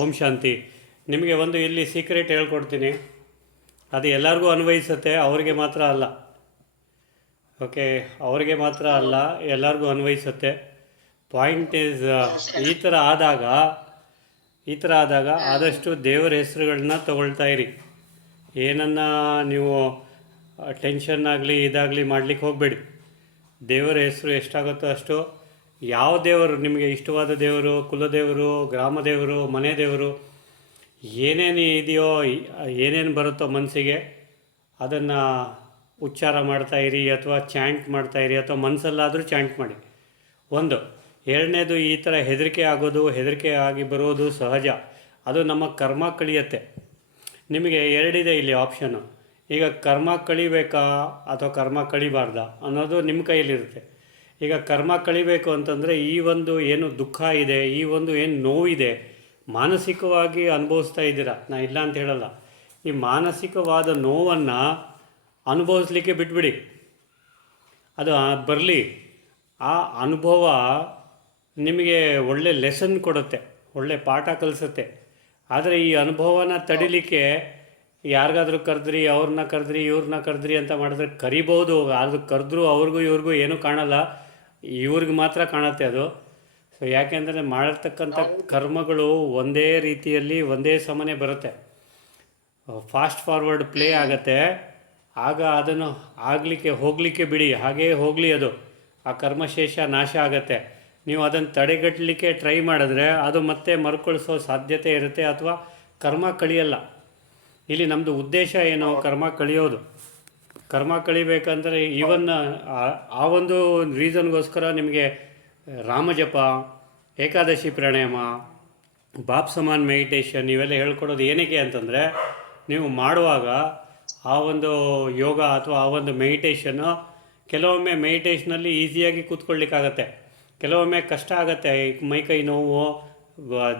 ಓಂ ಶಾಂತಿ. ನಿಮಗೆ ಒಂದು ಇಲ್ಲಿ ಸೀಕ್ರೆಟ್ ಹೇಳ್ಕೊಡ್ತೀನಿ. ಅದು ಎಲ್ಲರಿಗೂ ಅನ್ವಯಿಸುತ್ತೆ, ಅವರಿಗೆ ಮಾತ್ರ ಅಲ್ಲ. ಓಕೆ, ಅವರಿಗೆ ಮಾತ್ರ ಅಲ್ಲ, ಎಲ್ಲರಿಗೂ ಅನ್ವಯಿಸುತ್ತೆ. ಪಾಯಿಂಟ್ ಈಸ್, ಈ ಥರ ಆದಾಗ ಆದಷ್ಟು ದೇವರ ಹೆಸರುಗಳನ್ನ ತಗೊಳ್ತಾ ಇರಿ. ಏನನ್ನ ನೀವು ಟೆನ್ಷನ್ ಆಗಲಿ ಇದಾಗಲಿ ಮಾಡಲಿಕ್ಕೆ ಹೋಗಬೇಡಿ. ದೇವರ ಹೆಸರು ಎಷ್ಟಾಗುತ್ತೋ ಅಷ್ಟು. ಯಾವ ದೇವರು ನಿಮಗೆ ಇಷ್ಟವಾದ ದೇವರು, ಕುಲದೇವರು, ಗ್ರಾಮದೇವರು, ಮನೆ ದೇವರು, ಏನೇನು ಇದೆಯೋ, ಏನೇನು ಬರುತ್ತೋ ಮನಸ್ಸಿಗೆ ಅದನ್ನು ಉಚ್ಚಾರ ಮಾಡ್ತಾಯಿರಿ, ಅಥವಾ ಚಾಂಟ್ ಮಾಡ್ತಾಯಿರಿ, ಅಥವಾ ಮನಸ್ಸಲ್ಲಾದರೂ ಚಾಂಟ್ ಮಾಡಿ. ಒಂದು. ಎರಡನೇದು, ಈ ಥರ ಹೆದರಿಕೆ ಆಗಿ ಬರೋದು ಸಹಜ. ಅದು ನಮ್ಮ ಕರ್ಮ ಕಳಿಯತ್ತೆ. ನಿಮಗೆ ಎರಡಿದೆ ಇಲ್ಲಿ ಆಪ್ಷನ್ನು. ಈಗ ಕರ್ಮ ಕಳಿಬೇಕಾ ಅಥವಾ ಕರ್ಮ ಕಳಿಬಾರ್ದಾ ಅನ್ನೋದು ನಿಮ್ಮ ಕೈಯಲ್ಲಿರುತ್ತೆ. ಈಗ ಕರ್ಮ ಕಳಿಬೇಕು ಅಂತಂದರೆ ಈ ಒಂದು ಏನು ದುಃಖ ಇದೆ, ಈ ಒಂದು ಏನು ನೋವಿದೆ, ಮಾನಸಿಕವಾಗಿ ಅನುಭವಿಸ್ತಾ ಇದ್ದೀರಾ, ನಾ ಇಲ್ಲ ಅಂತ ಹೇಳಲ್ಲ. ಈ ಮಾನಸಿಕವಾದ ನೋವನ್ನು ಅನುಭವಿಸ್ಲಿಕ್ಕೆ ಬಿಟ್ಬಿಡಿ. ಅದು ಬರಲಿ. ಆ ಅನುಭವ ನಿಮಗೆ ಒಳ್ಳೆ ಲೆಸನ್ ಕೊಡುತ್ತೆ, ಒಳ್ಳೆ ಪಾಠ ಕಲಿಸುತ್ತೆ. ಆದರೆ ಈ ಅನುಭವನ ತಡಿಲಿಕ್ಕೆ ಯಾರಿಗಾದ್ರೂ ಕರೆದ್ರಿ, ಅವ್ರನ್ನ ಕರೆದ್ರಿ, ಇವ್ರನ್ನ ಕರೆದ್ರಿ ಅಂತ ಮಾಡಿದ್ರೆ ಕರಿಬೋದು. ಅದು ಕರೆದ್ರೂ ಅವ್ರಿಗೂ ಇವ್ರಿಗೂ ಏನೂ ಕಾಣಲ್ಲ, ಇವ್ರಿಗೆ ಮಾತ್ರ ಕಾಣುತ್ತೆ ಅದು. ಸೊ ಯಾಕೆಂದರೆ ಮಾಡಿರ್ತಕ್ಕಂಥ ಕರ್ಮಗಳು ಒಂದೇ ರೀತಿಯಲ್ಲಿ ಒಂದೇ ಸಮನೆ ಬರುತ್ತೆ, ಫಾಸ್ಟ್ ಫಾರ್ವರ್ಡ್ ಪ್ಲೇ ಆಗುತ್ತೆ. ಆಗ ಅದನ್ನು ಹೋಗಲಿಕ್ಕೆ ಬಿಡಿ, ಹಾಗೇ ಹೋಗಲಿ. ಅದು ಆ ಕರ್ಮಶೇಷ ನಾಶ ಆಗುತ್ತೆ. ನೀವು ಅದನ್ನು ತಡೆಗಟ್ಟಲಿಕ್ಕೆ ಟ್ರೈ ಮಾಡಿದ್ರೆ ಅದು ಮತ್ತೆ ಮರುಕಳಿಸೋ ಸಾಧ್ಯತೆ ಇರುತ್ತೆ, ಅಥವಾ ಕರ್ಮ ಕಳಿಯಲ್ಲ. ಇಲ್ಲಿ ನಮ್ಮದು ಉದ್ದೇಶ ಏನು? ಕರ್ಮ ಕಳಿಯೋದು. ಕರ್ಮ ಕಳಿಬೇಕಂದ್ರೆ ಈವನ್ ಆ ಒಂದು ರೀಸನ್ಗೋಸ್ಕರ ನಿಮಗೆ ರಾಮಜಪ, ಏಕಾದಶಿ ಪ್ರಾಣಾಯಾಮ, ಬಾಪ್ ಸಮಾನ್ ಮೆಡಿಟೇಷನ್ ಇವೆಲ್ಲ ಹೇಳ್ಕೊಡೋದು ಏನಕ್ಕೆ ಅಂತಂದರೆ, ನೀವು ಮಾಡುವಾಗ ಆ ಒಂದು ಯೋಗ ಅಥವಾ ಆ ಒಂದು ಮೆಡಿಟೇಷನ್ನು, ಕೆಲವೊಮ್ಮೆ ಮೆಡಿಟೇಷನಲ್ಲಿ ಈಸಿಯಾಗಿ ಕೂತ್ಕೊಳ್ಳಿಕ್ಕಾಗತ್ತೆ, ಕೆಲವೊಮ್ಮೆ ಕಷ್ಟ ಆಗುತ್ತೆ. ಮೈಕೈ ನೋವು,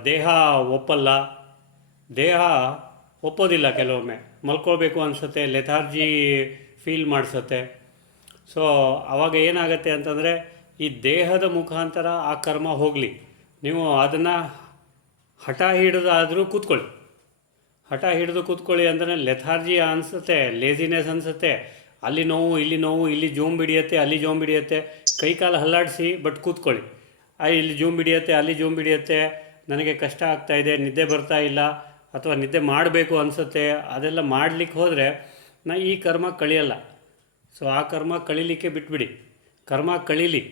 ದೇಹ ಒಪ್ಪಲ್ಲ, ದೇಹ ಒಪ್ಪೋದಿಲ್ಲ. ಕೆಲವೊಮ್ಮೆ ಮಲ್ಕೋಬೇಕು ಅನಿಸುತ್ತೆ, ಲೆಥಾರ್ಜಿ ಫೀಲ್ ಮಾಡಿಸುತ್ತೆ. ಸೊ ಆವಾಗ ಏನಾಗುತ್ತೆ ಅಂತಂದರೆ, ಈ ದೇಹದ ಮುಖಾಂತರ ಆ ಕರ್ಮ ಹೋಗಲಿ, ನೀವು ಅದನ್ನು ಹಠ ಹಿಡಿದಾದರೂ ಕೂತ್ಕೊಳ್ಳಿ. ಹಠ ಹಿಡಿದು ಕೂತ್ಕೊಳ್ಳಿ ಅಂದರೆ ಲೆಥಾರ್ಜಿ ಅನಿಸುತ್ತೆ, ಲೇಜಿನೆಸ್ ಅನಿಸುತ್ತೆ, ಅಲ್ಲಿ ನೋವು, ಇಲ್ಲಿ ಜೋಮ್ ಬಿಡಿಯುತ್ತೆ, ಅಲ್ಲಿ ಜೋಮ್ ಬಿಡಿಯುತ್ತೆ, ಕೈಕಾಲು ಹಲ್ಲಾಡಿಸಿ ಬಟ್ ಕೂತ್ಕೊಳ್ಳಿ. ಇಲ್ಲಿ ಜೂಮ್ ಬಿಡಿಯುತ್ತೆ, ನನಗೆ ಕಷ್ಟ ಆಗ್ತಾಯಿದೆ, ನಿದ್ದೆ ಬರ್ತಾ ಇಲ್ಲ, ಅಥವಾ ನಿದ್ದೆ ಮಾಡಬೇಕು ಅನಿಸುತ್ತೆ, ಅದೆಲ್ಲ ಮಾಡಲಿಕ್ಕೆ ಹೋದರೆ ಈ ಕರ್ಮ ಕಳಿಯಲ್ಲ. ಸೊ ಆ ಕರ್ಮ ಕಳಿಲಿಕ್ಕೆ ಬಿಟ್ಬಿಡಿ. ಕರ್ಮ ಕಳೀಲಿ.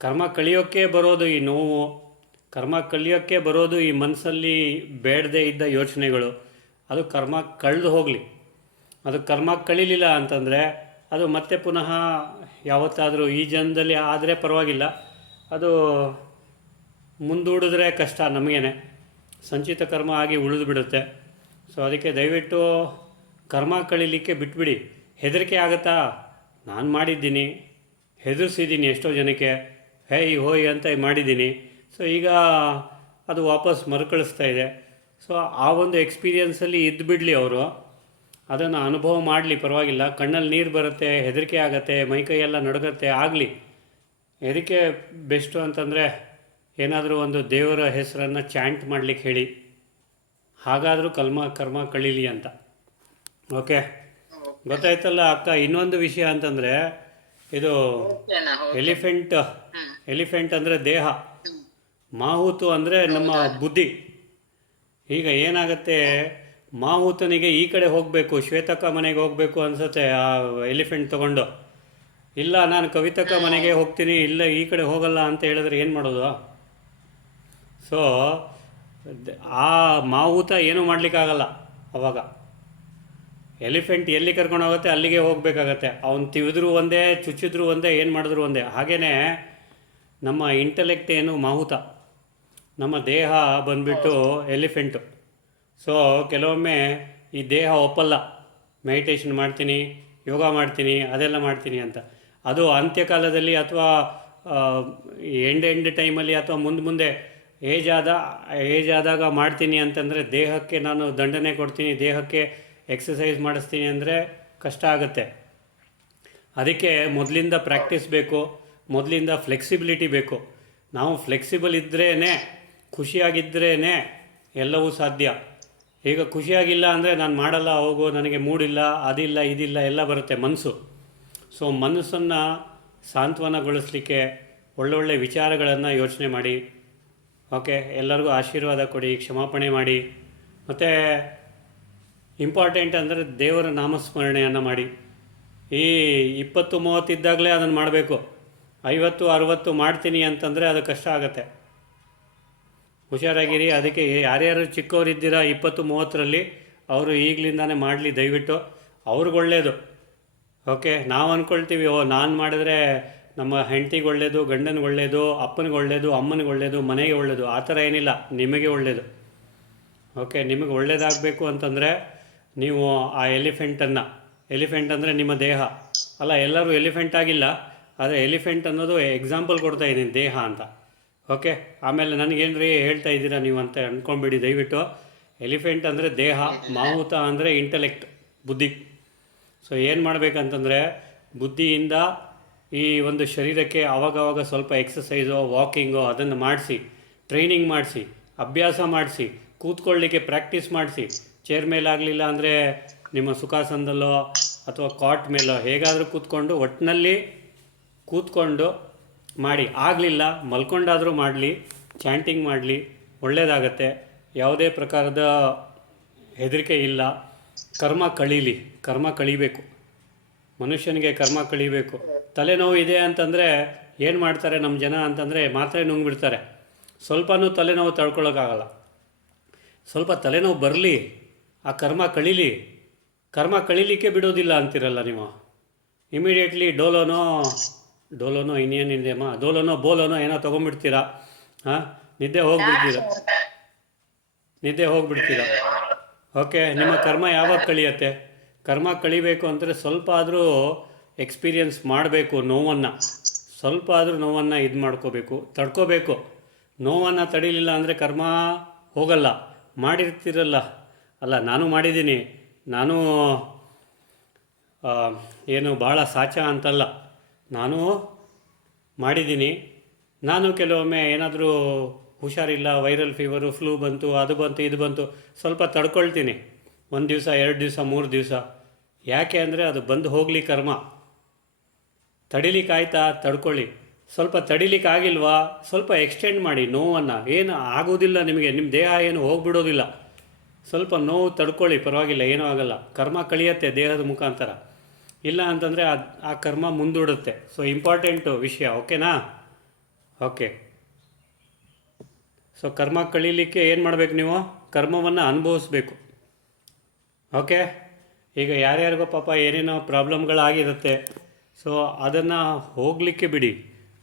ಕರ್ಮ ಕಳಿಯೋಕ್ಕೆ ಬರೋದು ಈ ನೋವು, ಕರ್ಮ ಕಳಿಯೋಕ್ಕೆ ಬರೋದು ಈ ಮನಸ್ಸಲ್ಲಿ ಬೇಡದೇ ಇದ್ದ ಯೋಚನೆಗಳು. ಅದು ಕರ್ಮ ಕಳೆದು ಹೋಗಲಿ. ಅದು ಕರ್ಮ ಕಳೀಲಿಲ್ಲ ಅಂತಂದರೆ ಅದು ಮತ್ತೆ ಪುನಃ ಯಾವತ್ತಾದರೂ ಈ ಜನ್ಮದಲ್ಲಿ ಆದರೆ ಪರವಾಗಿಲ್ಲ, ಅದು ಮುಂದೂಡಿದ್ರೆ ಕಷ್ಟ ನಮಗೇನೆ, ಸಂಚಿತ ಕರ್ಮ ಆಗಿ ಉಳಿದು ಬಿಡುತ್ತೆ. ಸೊ ಅದಕ್ಕೆ ದಯವಿಟ್ಟು ಕರ್ಮ ಕಳೀಲಿಕ್ಕೆ ಬಿಟ್ಬಿಡಿ. ಹೆದರಿಕೆ ಆಗುತ್ತಾ? ನಾನು ಮಾಡಿದ್ದೀನಿ, ಹೆದರ್ಸಿದ್ದೀನಿ ಎಷ್ಟೋ ಜನಕ್ಕೆ, ಹೋಯ್ ಅಂತ ಮಾಡಿದ್ದೀನಿ. ಸೊ ಈಗ ಅದು ವಾಪಸ್ ಮರುಕಳಿಸ್ತಾ ಇದೆ. ಸೊ ಆ ಒಂದು ಎಕ್ಸ್ಪೀರಿಯನ್ಸಲ್ಲಿ ಇದ್ದು ಬಿಡಲಿ ಅವರು, ಅದನ್ನು ಅನುಭವ ಮಾಡಲಿ, ಪರವಾಗಿಲ್ಲ. ಕಣ್ಣಲ್ಲಿ ನೀರು ಬರುತ್ತೆ, ಹೆದರಿಕೆ ಆಗುತ್ತೆ, ಮೈಕೈಯೆಲ್ಲ ನಡುಗುತ್ತೆ, ಆಗಲಿ. ಎದಕ್ಕೆ ಬೆಸ್ಟು ಅಂತಂದರೆ, ಏನಾದರೂ ಒಂದು ದೇವರ ಹೆಸರನ್ನು ಚಾಂಟ್ ಮಾಡಲಿಕ್ಕೆ ಹೇಳಿ, ಹಾಗಾದರೂ ಕರ್ಮ ಕಳೀಲಿ ಅಂತ. ಓಕೆ, ಗೊತ್ತಾಯ್ತಲ್ಲ ಅಕ್ಕ? ಇನ್ನೊಂದು ವಿಷಯ ಅಂತಂದರೆ, ಇದು ಎಲಿಫೆಂಟ್ ಅಂದರೆ ದೇಹ, ಮಾಹುತು ಅಂದರೆ ನಮ್ಮ ಬುದ್ಧಿ. ಈಗ ಏನಾಗುತ್ತೆ, ಮಾಹುತನಿಗೆ ಈ ಕಡೆ ಹೋಗಬೇಕು, ಶ್ವೇತಕ್ಕ ಮನೆಗೆ ಹೋಗಬೇಕು ಅನಿಸುತ್ತೆ ಆ ಎಲಿಫೆಂಟ್ ತೊಗೊಂಡು. ಇಲ್ಲ, ನಾನು ಕವಿತಕ್ಕ ಮನೆಗೆ ಹೋಗ್ತೀನಿ, ಇಲ್ಲ ಈ ಕಡೆ ಹೋಗಲ್ಲ ಅಂತ ಹೇಳಿದ್ರೆ ಏನು ಮಾಡೋದು? ಸೊ ಆ ಮಾಹುತ ಏನೂ ಮಾಡಲಿಕ್ಕಾಗಲ್ಲ. ಅವಾಗ ಎಲಿಫೆಂಟ್ ಎಲ್ಲಿ ಕರ್ಕೊಂಡು ಹೋಗುತ್ತೆ ಅಲ್ಲಿಗೆ ಹೋಗಬೇಕಾಗತ್ತೆ. ಅವನು ತಿವಿದ್ರೂ ಒಂದೇ, ಚುಚ್ಚಿದ್ರೂ ಒಂದೇ, ಏನು ಮಾಡಿದ್ರು ಒಂದೇ. ಹಾಗೆಯೇ ನಮ್ಮ ಇಂಟೆಲೆಕ್ಟ್ ಏನು ಮಾಹುತ, ನಮ್ಮ ದೇಹ ಬಂದುಬಿಟ್ಟು ಎಲಿಫೆಂಟು. ಸೊ ಕೆಲವೊಮ್ಮೆ ಈ ದೇಹ ಒಪ್ಪಲ್ಲ, ಮೆಡಿಟೇಷನ್ ಮಾಡ್ತೀನಿ, ಯೋಗ ಮಾಡ್ತೀನಿ, ಅದೆಲ್ಲ ಮಾಡ್ತೀನಿ ಅಂತ. ಅದು ಅಂತ್ಯಕಾಲದಲ್ಲಿ ಅಥವಾ ಎಂಡ್ ಟೈಮಲ್ಲಿ ಅಥವಾ ಮುಂದೆ ಏಜ್ ಆದಾಗ ಮಾಡ್ತೀನಿ ಅಂತಂದರೆ, ದೇಹಕ್ಕೆ ನಾನು ದಂಡನೆ ಕೊಡ್ತೀನಿ, ದೇಹಕ್ಕೆ ಎಕ್ಸಸೈಸ್ ಮಾಡಿಸ್ತೀನಿ ಅಂದರೆ ಕಷ್ಟ ಆಗುತ್ತೆ. ಅದಕ್ಕೆ ಮೊದಲಿಂದ ಪ್ರಾಕ್ಟೀಸ್ ಬೇಕು, ಮೊದಲಿಂದ ಫ್ಲೆಕ್ಸಿಬಿಲಿಟಿ ಬೇಕು. ನಾವು ಫ್ಲೆಕ್ಸಿಬಲ್ ಇದ್ರೇ, ಖುಷಿಯಾಗಿದ್ರೇ ಎಲ್ಲವೂ ಸಾಧ್ಯ. ಈಗ ಖುಷಿಯಾಗಿಲ್ಲ ಅಂದರೆ ನಾನು ಮಾಡಲ್ಲ, ಹೋಗು, ನನಗೆ ಮೂಡಿಲ್ಲ, ಅದಿಲ್ಲ ಇದಿಲ್ಲ ಎಲ್ಲ ಬರುತ್ತೆ ಮನಸ್ಸು. ಸೊ ಮನಸ್ಸನ್ನು ಸಾಂತ್ವನಗೊಳಿಸ್ಲಿಕ್ಕೆ ಒಳ್ಳೊಳ್ಳೆ ವಿಚಾರಗಳನ್ನು ಯೋಚನೆ ಮಾಡಿ. ಓಕೆ, ಎಲ್ಲರಿಗೂ ಆಶೀರ್ವಾದ ಕೊಡಿ, ಕ್ಷಮಾಪಣೆ ಮಾಡಿ. ಮತ್ತು ಇಂಪಾರ್ಟೆಂಟ್ ಅಂದರೆ ದೇವರ ನಾಮಸ್ಮರಣೆಯನ್ನು ಮಾಡಿ. ಈ 20-30 ಇದ್ದಾಗಲೇ ಅದನ್ನು ಮಾಡಬೇಕು. 50-60 ಮಾಡ್ತೀನಿ ಅಂತಂದರೆ ಅದು ಕಷ್ಟ ಆಗುತ್ತೆ. ಹುಷಾರಾಗಿರಿ. ಅದಕ್ಕೆ ಯಾರ್ಯಾರು ಚಿಕ್ಕವರಿದ್ದೀರಾ 20-30ರಲ್ಲಿ, ಅವರು ಈಗಲಿಂದಾನೇ ಮಾಡಲಿ ದಯವಿಟ್ಟು, ಅವ್ರಿಗೆ ಒಳ್ಳೆಯದು. ಓಕೆ, ನಾವು ಅಂದ್ಕೊಳ್ತೀವಿ ನಾನು ಮಾಡಿದ್ರೆ ನಮ್ಮ ಹೆಂಡತಿಗೆ ಒಳ್ಳೆಯದು, ಗಂಡನಿಗೆ ಒಳ್ಳೆಯದು, ಅಪ್ಪನಿಗೆ ಒಳ್ಳೆಯದು, ಅಮ್ಮನಿಗೆ ಒಳ್ಳೆಯದು, ಮನೆಗೆ ಒಳ್ಳೆಯದು. ಆ ಥರ ಏನಿಲ್ಲ, ನಿಮಗೆ ಒಳ್ಳೆಯದು. ಓಕೆ, ನಿಮಗೆ ಒಳ್ಳೆಯದಾಗಬೇಕು ಅಂತಂದರೆ ನೀವು ಆ ಎಲಿಫೆಂಟ್ ಅಂದರೆ ನಿಮ್ಮ ದೇಹ ಅಲ್ಲ, ಎಲ್ಲರೂ ಎಲಿಫೆಂಟ್ ಆಗಿಲ್ಲ, ಆದರೆ ಎಲಿಫೆಂಟ್ ಅನ್ನೋದು ಎಕ್ಸಾಂಪಲ್ ಕೊಡ್ತಾ ಇದ್ದೀನಿ, ದೇಹ ಅಂತ. ಓಕೆ, ಆಮೇಲೆ ನನಗೇನು ರೀ ಹೇಳ್ತಾ ಇದ್ದೀರಾ ನೀವು ಅಂತ ಅಂದ್ಕೊಂಬಿಡಿ ದಯವಿಟ್ಟು. ಎಲಿಫೆಂಟ್ ಅಂದರೆ ದೇಹ, ಮಾಹುತ ಅಂದರೆ ಇಂಟೆಲೆಕ್ಟ್, ಬುದ್ಧಿ. ಸೊ ಏನು ಮಾಡಬೇಕಂತಂದರೆ ಬುದ್ಧಿಯಿಂದ ಈ ಒಂದು ಶರೀರಕ್ಕೆ ಆವಾಗವಾಗ ಸ್ವಲ್ಪ ಎಕ್ಸಸೈಸೋ ವಾಕಿಂಗೋ ಅದನ್ನು ಮಾಡಿಸಿ, ಟ್ರೈನಿಂಗ್ ಮಾಡಿಸಿ, ಅಭ್ಯಾಸ ಮಾಡಿಸಿ, ಕೂತ್ಕೊಳ್ಳಿಕ್ಕೆ ಪ್ರಾಕ್ಟೀಸ್ ಮಾಡಿಸಿ. ಚೇರ್ ಮೇಲಾಗಲಿಲ್ಲ ಅಂದರೆ ನಿಮ್ಮ ಸುಖಾಸನದಲ್ಲೋ ಅಥವಾ ಕಾಟ್ ಮೇಲೋ ಹೇಗಾದರೂ ಒಟ್ಟಿನಲ್ಲಿ ಕೂತ್ಕೊಂಡು ಮಾಡಿ. ಆಗಲಿಲ್ಲ ಮಲ್ಕೊಂಡಾದರೂ ಮಾಡಲಿ, ಚಾಂಟಿಂಗ್ ಮಾಡಲಿ, ಒಳ್ಳೆಯದಾಗತ್ತೆ. ಯಾವುದೇ ಪ್ರಕಾರದ ಹೆದರಿಕೆ ಇಲ್ಲ. ಕರ್ಮ ಕಳಿಬೇಕು. ಮನುಷ್ಯನಿಗೆ ಕರ್ಮ ಕಳಿಬೇಕು. ತಲೆನೋವು ಇದೆ ಅಂತಂದರೆ ಏನು ಮಾಡ್ತಾರೆ ನಮ್ಮ ಜನ ಅಂತಂದರೆ ಮಾತ್ರೆ ನುಂಗ್ಬಿಡ್ತಾರೆ. ಸ್ವಲ್ಪನೂ ತಲೆನೋವು ತಡ್ಕೊಳ್ಳೋಕ್ಕಾಗಲ್ಲ. ಸ್ವಲ್ಪ ತಲೆನೋವು ಬರಲಿ, ಆ ಕರ್ಮ ಕಳೀಲಿಕ್ಕೆ ಬಿಡೋದಿಲ್ಲ ಅಂತಿರಲ್ಲ ನೀವು. ಇಮಿಡಿಯೇಟ್ಲಿ ಡೋಲೋನೋ ಇನ್ನೇನಿದೆಯಮ್ಮ, ಬೋಲೋನೋ ಏನೋ ತೊಗೊಂಡ್ಬಿಡ್ತೀರಾ. ನಿದ್ದೆ ಹೋಗ್ಬಿಡ್ತೀರಾ. ಓಕೆ, ನಿಮ್ಮ ಕರ್ಮ ಯಾವಾಗ ಕಳಿಯತ್ತೆ? ಕರ್ಮ ಕಳಿಬೇಕು ಅಂದರೆ ಸ್ವಲ್ಪ ಆದರೂ ಎಕ್ಸ್ಪೀರಿಯನ್ಸ್ ಮಾಡಬೇಕು. ಸ್ವಲ್ಪ ಆದರೂ ನೋವನ್ನು ಇದು ಮಾಡ್ಕೋಬೇಕು, ತಡ್ಕೋಬೇಕು. ನೋವನ್ನು ತಡೀಲಿಲ್ಲ ಅಂದರೆ ಕರ್ಮ ಹೋಗಲ್ಲ. ಮಾಡಿರ್ತೀರಲ್ಲ, ಅಲ್ಲ ನಾನು ಮಾಡಿದ್ದೀನಿ, ನಾನು ಏನು ಭಾಳ ಸಾಚ ಅಂತಲ್ಲ, ನಾನು ಮಾಡಿದ್ದೀನಿ. ನಾನು ಕೆಲವೊಮ್ಮೆ ಏನಾದರೂ ಹುಷಾರಿಲ್ಲ, ವೈರಲ್ ಫೀವರು, ಫ್ಲೂ ಬಂತು, ಅದು ಬಂತು, ಇದು ಬಂತು, ಸ್ವಲ್ಪ ತಡ್ಕೊಳ್ತೀನಿ. 1 ದಿವಸ, 2 ದಿವಸ, 3 ದಿವಸ. ಯಾಕೆ ಅಂದರೆ ಅದು ಬಂದು ಹೋಗಲಿ ಕರ್ಮ. ತಡಿಲಿಕ್ಕಾಯ್ತಾ? ತಡ್ಕೊಳ್ಳಿ. ಸ್ವಲ್ಪ ತಡಿಲಿಕ್ಕಾಗಿಲ್ವಾ? ಸ್ವಲ್ಪ ಎಕ್ಸ್ಟೆಂಡ್ ಮಾಡಿ ನೋವನ್ನು. ಏನು ಆಗೋದಿಲ್ಲ ನಿಮಗೆ, ನಿಮ್ಮ ದೇಹ ಏನು ಹೋಗಿಬಿಡೋದಿಲ್ಲ. ಸ್ವಲ್ಪ ನೋವು ತಡ್ಕೊಳ್ಳಿ, ಪರವಾಗಿಲ್ಲ, ಏನೂ ಆಗಲ್ಲ. ಕರ್ಮ ಕಳಿಯತ್ತೆ ದೇಹದ ಮುಖಾಂತರ. ಇಲ್ಲ ಅಂತಂದರೆ ಆ ಕರ್ಮ ಮುಂದೂಡುತ್ತೆ. ಸೊ ಇಂಪಾರ್ಟೆಂಟು ವಿಷಯ. ಓಕೆನಾ? ಓಕೆ. ಸೊ ಕರ್ಮ ಕಳೀಲಿಕ್ಕೆ ಏನು ಮಾಡಬೇಕು? ನೀವು ಕರ್ಮವನ್ನು ಅನುಭವಿಸ್ಬೇಕು. ಓಕೆ, ಈಗ ಯಾರ್ಯಾರಿಗೋ ಪಾಪ ಏನೇನೋ ಪ್ರಾಬ್ಲಮ್ಗಳಾಗಿರುತ್ತೆ. ಸೊ ಅದನ್ನು ಹೋಗಲಿಕ್ಕೆ ಬಿಡಿ.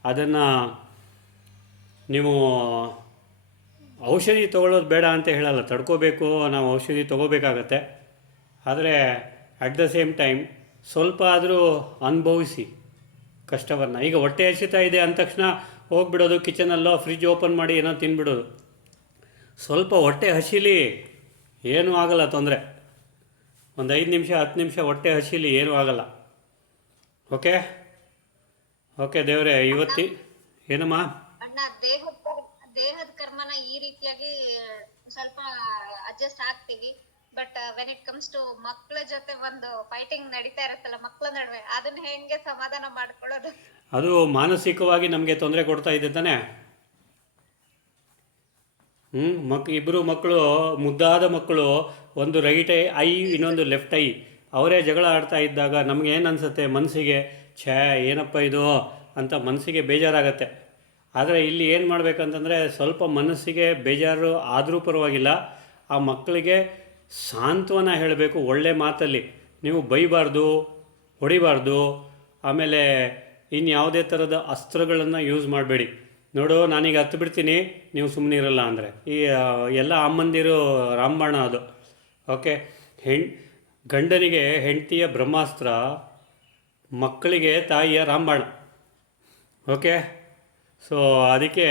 ಅದನ್ನು ನೀವು ಔಷಧಿ ತೊಗೊಳ್ಳೋದು ಬೇಡ ಅಂತ ಹೇಳಲ್ಲ, ತಡ್ಕೋಬೇಕು, ನಾವು ಔಷಧಿ ತೊಗೋಬೇಕಾಗತ್ತೆ. ಆದರೆ ಅಟ್ ದ ಸೇಮ್ ಟೈಮ್ ಸ್ವಲ್ಪ ಆದರೂ ಅನುಭವಿಸಿ ಕಷ್ಟವನ್ನು. ಈಗ ಹೊಟ್ಟೆ ಹಸಿತಾ ಇದೆ ಅಂದ ತಕ್ಷಣ ಹೋಗಿಬಿಡೋದು, ಕಿಚನಲ್ಲೋ ಫ್ರಿಜ್ ಓಪನ್ ಮಾಡಿ ಏನೋ ತಿನ್ಬಿಡೋದು. ಸ್ವಲ್ಪ ಹೊಟ್ಟೆ ಹಸಿಲಿ, ಏನೂ ಆಗಲ್ಲ, ತೊಂದರೆ. ಒಂದು 5 ನಿಮಿಷ 10 ನಿಮಿಷ ಹೊಟ್ಟೆ ಹಸಿಲಿ, ಏನೂ ಆಗಲ್ಲ. ಓಕೆ ಓಕೆ ದೇವರೇ, ಏನಮ್ಮ ಅಣ್ಣ, ದೇಹದ ಕರ್ಮನ ಈ ರೀತಿಯಾಗಿ ಸ್ವಲ್ಪ ಅಡ್ಜಸ್ಟ್ ಆಗ್ತೀವಿ. But when it comes to ಮಕ್ಕಳ ಜೊತೆ ಒಂದು ಫೈಟಿಂಗ್ ನಡೀತಾ ಇರುತ್ತಲ್ಲ ಮಕ್ಕಳ ನಡುವೆ, ಅದನ್ನ ಹೆಂಗೆ ಸಮಾಧಾನ ಮಾಡ್ಕೊಳ್ಳೋದು? ಅದು ಮಾನಸಿಕವಾಗಿ ನಮಗೆ ತೊಂದರೆ ಕೊಡ್ತಾ ಇದೆ ತಾನೆ. ಇಬ್ಬರು ಮಕ್ಕಳು, ಮುದ್ದಾದ ಮಕ್ಕಳು, ಒಂದು ರೈಟ್ ಐ ಇನ್ನೊಂದು ಲೆಫ್ಟ್ ಐ, ಅವರೇ ಜಗಳ ಆಡ್ತಾ ಇದ್ದಾಗ ನಮಗೇನು ಅನಿಸುತ್ತೆ ಮನಸ್ಸಿಗೆ? ಏನಪ್ಪ ಇದು ಅಂತ ಮನಸ್ಸಿಗೆ ಬೇಜಾರಾಗತ್ತೆ. ಆದರೆ ಇಲ್ಲಿ ಏನು ಮಾಡಬೇಕಂತಂದರೆ ಸ್ವಲ್ಪ ಮನಸ್ಸಿಗೆ ಬೇಜಾರು ಆದರೂ ಪರವಾಗಿಲ್ಲ, ಆ ಮಕ್ಕಳಿಗೆ ಸಾಂತ್ವನ ಹೇಳಬೇಕು ಒಳ್ಳೆ ಮಾತಲ್ಲಿ. ನೀವು ಬೈಬಾರ್ದು, ಹೊಡಿಬಾರ್ದು. ಆಮೇಲೆ ಇನ್ಯಾವುದೇ ಥರದ ಅಸ್ತ್ರಗಳನ್ನು ಯೂಸ್ ಮಾಡಬೇಡಿ. ನೋಡು, ನಾನೀಗ ಹತ್ತು ಬಿಡ್ತೀನಿ, ನೀವು ಸುಮ್ಮನೆ ಇರಲ್ಲ ಅಂದರೆ ಈ ಎಲ್ಲ ಅಮ್ಮಂದಿರು ರಾಮಬಾಣ ಅದು. ಓಕೆ, ಗಂಡನಿಗೆ ಹೆಂಡತಿಯ ಬ್ರಹ್ಮಾಸ್ತ್ರ, ಮಕ್ಕಳಿಗೆ ತಾಯಿಯ ರಾಮಬಾಣ. ಓಕೆ, ಸೊ ಅದಕ್ಕೆ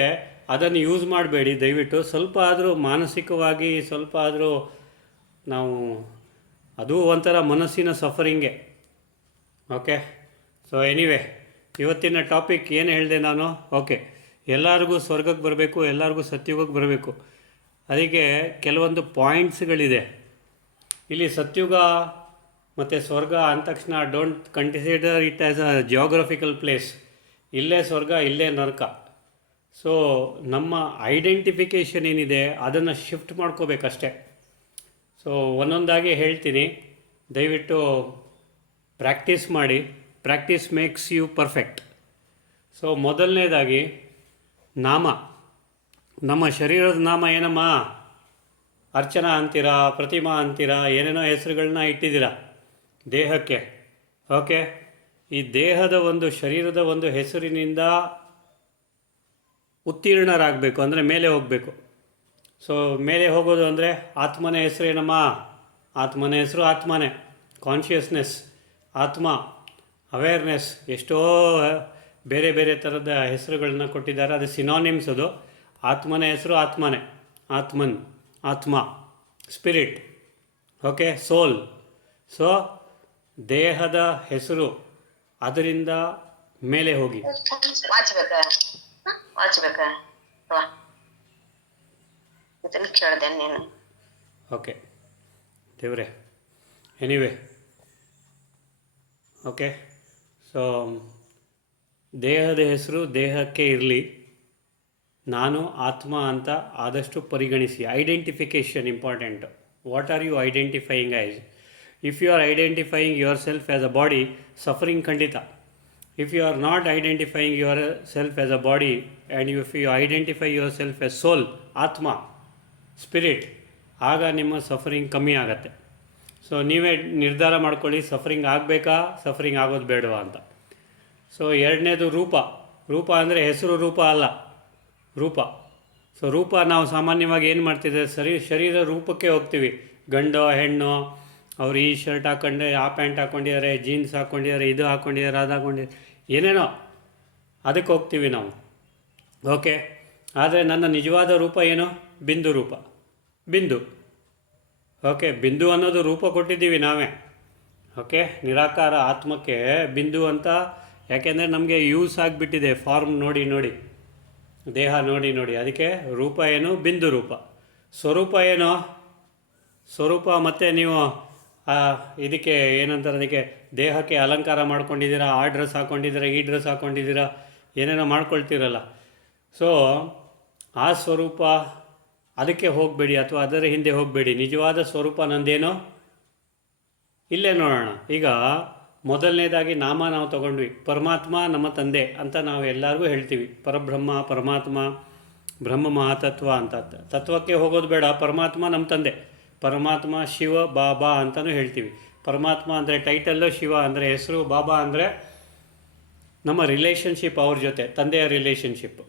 ಅದನ್ನು ಯೂಸ್ ಮಾಡಬೇಡಿ ದಯವಿಟ್ಟು. ಸ್ವಲ್ಪ ಆದರೂ ಮಾನಸಿಕವಾಗಿ ಸ್ವಲ್ಪ ಆದರೂ ನಾವು, ಅದು ಒಂಥರ ಮನಸ್ಸಿನ ಸಫರಿಂಗೆ. ಓಕೆ, ಸೊ ಎನಿವೆ, ಇವತ್ತಿನ ಟಾಪಿಕ್ ಏನು ಹೇಳಿದೆ ನಾನು? ಓಕೆ, ಎಲ್ಲರಿಗೂ ಸ್ವರ್ಗಕ್ಕೆ ಬರಬೇಕು, ಎಲ್ಲರಿಗೂ ಸತ್ಯುಗಕ್ಕೆ ಬರಬೇಕು. ಅದಕ್ಕೆ ಕೆಲವೊಂದು ಪಾಯಿಂಟ್ಸ್ಗಳಿದೆ. ಇಲ್ಲಿ ಸತ್ಯುಗ ಮತ್ತು ಸ್ವರ್ಗ ಅಂದ ತಕ್ಷಣ don't consider it as a geographical place. ಇಲ್ಲೇ ಸ್ವರ್ಗ, ಇಲ್ಲೇ ನರಕ. ಸೊ ನಮ್ಮ ಐಡೆಂಟಿಫಿಕೇಷನ್ ಏನಿದೆ ಅದನ್ನು ಶಿಫ್ಟ್ ಮಾಡ್ಕೋಬೇಕಷ್ಟೆ. ಸೊ ಒಂದೊಂದಾಗಿ ಹೇಳ್ತೀನಿ, ದಯವಿಟ್ಟು ಪ್ರಾಕ್ಟೀಸ್ ಮಾಡಿ. Practice makes you perfect. So ಮೊದಲನೇದಾಗಿ ನಾಮ. ನಮ್ಮ ಶರೀರದ ನಾಮ ಏನಮ್ಮ? ಅರ್ಚನಾ ಅಂತೀರಾ, ಪ್ರತಿಮಾ ಅಂತೀರಾ, ಏನೇನೋ ಹೆಸರುಗಳನ್ನ ಇಟ್ಟಿದ್ದೀರಾ ದೇಹಕ್ಕೆ. ಓಕೆ, ಈ ದೇಹದ ಒಂದು ಶರೀರದ ಒಂದು ಹೆಸರಿನಿಂದ ಉತ್ತೀರ್ಣರಾಗಬೇಕು, ಅಂದರೆ ಮೇಲೆ ಹೋಗಬೇಕು. ಸೊ ಮೇಲೆ ಹೋಗೋದು ಅಂದರೆ ಆತ್ಮನ ಹೆಸರು ಏನಮ್ಮ? ಆತ್ಮನ ಹೆಸರು ಆತ್ಮನೇ. ಕಾನ್ಷಿಯಸ್ನೆಸ್, ಆತ್ಮ, ಅವೇರ್ನೆಸ್, ಎಷ್ಟೋ ಬೇರೆ ಬೇರೆ ಥರದ ಹೆಸರುಗಳನ್ನ ಕೊಟ್ಟಿದ್ದಾರೆ. ಅದು ಸಿನಾನಿಮ್ಸ್. ಅದು ಆತ್ಮನ ಹೆಸರು ಆತ್ಮನೇ. ಆತ್ಮನ್, ಆತ್ಮ, ಸ್ಪಿರಿಟ್. ಓಕೆ, ಸೋಲ್. ಸೊ ದೇಹದ ಹೆಸರು, ಅದರಿಂದ ಮೇಲೆ ಹೋಗಿ. ಓಕೆ ದೇವ್ರೆ, ಎನಿವೆ. ಓಕೆ, ಸೊ ದೇಹದ ಹೆಸರು ದೇಹಕ್ಕೆ ಇರಲಿ. ನಾನು ಆತ್ಮ ಅಂತ ಆದಷ್ಟು ಪರಿಗಣಿಸಿ. Identification important. What are you identifying as? If you are identifying yourself as a body, suffering ಖಂಡಿತ. If you are not identifying yourself as a body and if you identify yourself as soul, ಆತ್ಮ, spirit, ಆಗ ನಿಮ್ಮ suffering ಕಮ್ಮಿ ಆಗುತ್ತೆ. So ನೀವೇ ನಿರ್ಧಾರ ಮಾಡ್ಕೊಳ್ಳಿ, suffering ಆಗಬೇಕಾ, suffering ಆಗೋದು ಬೇಡವಾ ಅಂತ. ಸೊ ಎರಡನೇದು ರೂಪ. ರೂಪ ಅಂದರೆ ಹೆಸರು ರೂಪ ಅಲ್ಲ, ರೂಪ. ಸೊ ರೂಪ ನಾವು ಸಾಮಾನ್ಯವಾಗಿ ಏನು ಮಾಡ್ತಿದ್ದೇವೆ? ಶರೀರ ರೂಪಕ್ಕೆ ಹೋಗ್ತೀವಿ. ಗಂಡೋ ಹೆಣ್ಣು, ಅವ್ರು ಈ ಶರ್ಟ್ ಹಾಕ್ಕೊಂಡೆ, ಆ ಪ್ಯಾಂಟ್ ಹಾಕ್ಕೊಂಡಿದ್ದಾರೆ, ಜೀನ್ಸ್ ಹಾಕ್ಕೊಂಡಿದ್ದಾರೆ, ಇದು ಹಾಕ್ಕೊಂಡಿದ್ದಾರೆ, ಅದು ಹಾಕ್ಕೊಂಡಿದ್ದಾರೆ, ಏನೇನೋ ಅದಕ್ಕೆ ಹೋಗ್ತೀವಿ ನಾವು. ಓಕೆ, ಆದರೆ ನನ್ನ ನಿಜವಾದ ರೂಪ ಏನು? ಬಿಂದು ರೂಪ, ಬಿಂದು. ಓಕೆ, ಬಿಂದು ಅನ್ನೋದು ರೂಪ ಕೊಟ್ಟಿದ್ದೀವಿ ನಾವೇ. ಓಕೆ, ನಿರಾಕಾರ ಆತ್ಮಕ್ಕೆ ಬಿಂದು ಅಂತ. ಯಾಕೆಂದರೆ ನಮಗೆ ಯೂಸ್ ಆಗಿಬಿಟ್ಟಿದೆ ಫಾರ್ಮ್ ನೋಡಿ ನೋಡಿ, ದೇಹ ನೋಡಿ ನೋಡಿ. ಅದಕ್ಕೆ ರೂಪ ಏನು? ಬಿಂದು ರೂಪ. ಸ್ವರೂಪ ಏನು? ಸ್ವರೂಪ. ಮತ್ತು ನೀವು ಇದಕ್ಕೆ ಏನಂತಾರೆ, ಅದಕ್ಕೆ ದೇಹಕ್ಕೆ ಅಲಂಕಾರ ಮಾಡ್ಕೊಂಡಿದ್ದೀರಾ, ಆ ಡ್ರೆಸ್ ಹಾಕ್ಕೊಂಡಿದ್ದೀರಾ, ಈ ಡ್ರೆಸ್ ಹಾಕ್ಕೊಂಡಿದ್ದೀರಾ, ಏನೇನೋ ಮಾಡ್ಕೊಳ್ತೀರಲ್ಲ. ಸೊ ಆ ಸ್ವರೂಪ, ಅದಕ್ಕೆ ಹೋಗಬೇಡಿ ಅಥವಾ ಅದರ ಹಿಂದೆ ಹೋಗಬೇಡಿ. ನಿಜವಾದ ಸ್ವರೂಪ ನಂದೇನೋ ಇಲ್ಲೇ ನೋಡೋಣ. ಈಗ ಮೊದಲನೇದಾಗಿ ನಾಮ ನಾವು ತಗೊಂಡ್ವಿ. ಪರಮಾತ್ಮ ನಮ್ಮ ತಂದೆ ಅಂತ ನಾವು ಎಲ್ಲರಿಗೂ ಹೇಳ್ತೀವಿ. ಪರಬ್ರಹ್ಮ, ಪರಮಾತ್ಮ, ಬ್ರಹ್ಮ ಮಹಾತತ್ವ ಅಂತ. ತತ್ವಕ್ಕೆ ಹೋಗೋದು ಬೇಡ, ಪರಮಾತ್ಮ ನಮ್ಮ ತಂದೆ. ಪರಮಾತ್ಮ ಶಿವ, ಬಾಬಾ ಅಂತಲೂ ಹೇಳ್ತೀವಿ. ಪರಮಾತ್ಮ ಅಂದರೆ ಟೈಟಲ್ಲು, ಶಿವ ಅಂದರೆ ಹೆಸರು, ಬಾಬಾ ಅಂದರೆ ನಮ್ಮ ರಿಲೇಷನ್ಶಿಪ್ ಅವ್ರ ಜೊತೆ, ತಂದೆಯ ರಿಲೇಷನ್ಶಿಪ್.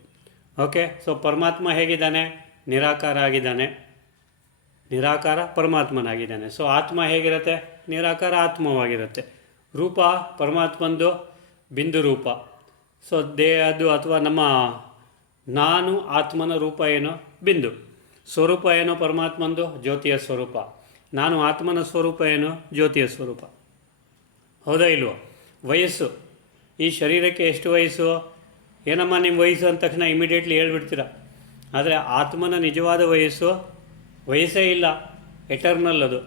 ಓಕೆ, ಸೊ ಪರಮಾತ್ಮ ಹೇಗಿದ್ದಾನೆ? ನಿರಾಕಾರ ಆಗಿದ್ದಾನೆ. ನಿರಾಕಾರ ಪರಮಾತ್ಮನಾಗಿದ್ದಾನೆ. ಸೊ ಆತ್ಮ ಹೇಗಿರುತ್ತೆ? ನಿರಾಕಾರ ಆತ್ಮವಾಗಿರುತ್ತೆ. ರೂಪ ಪರಮಾತ್ಮಂದು ಬಿಂದು ರೂಪ. ಸೊ ದೇಹದ್ದು ಅಥವಾ ನಮ್ಮ ನಾನು ಆತ್ಮನ ರೂಪ ಏನು? ಬಿಂದು. ಸ್ವರೂಪ ಏನು? ಪರಮಾತ್ಮಂದು ಜ್ಯೋತಿಯ ಸ್ವರೂಪ. ನಾನು ಆತ್ಮನ ಸ್ವರೂಪ ಏನು? ಜ್ಯೋತಿಯ ಸ್ವರೂಪ. ಹೌದಾ ಇಲ್ವೋ? ವಯಸ್ಸು, ಈ ಶರೀರಕ್ಕೆ ಎಷ್ಟು ವಯಸ್ಸು? ಏನಮ್ಮ ನಿಮ್ಮ ವಯಸ್ಸು ಅಂದ ತಕ್ಷಣ ಇಮಿಡಿಯೇಟ್ಲಿ ಹೇಳ್ಬಿಡ್ತೀರ. ಆದರೆ ಆತ್ಮನ ನಿಜವಾದ ವಯಸ್ಸೇ ಇಲ್ಲ, ಎಟರ್ನಲ್. ಅದು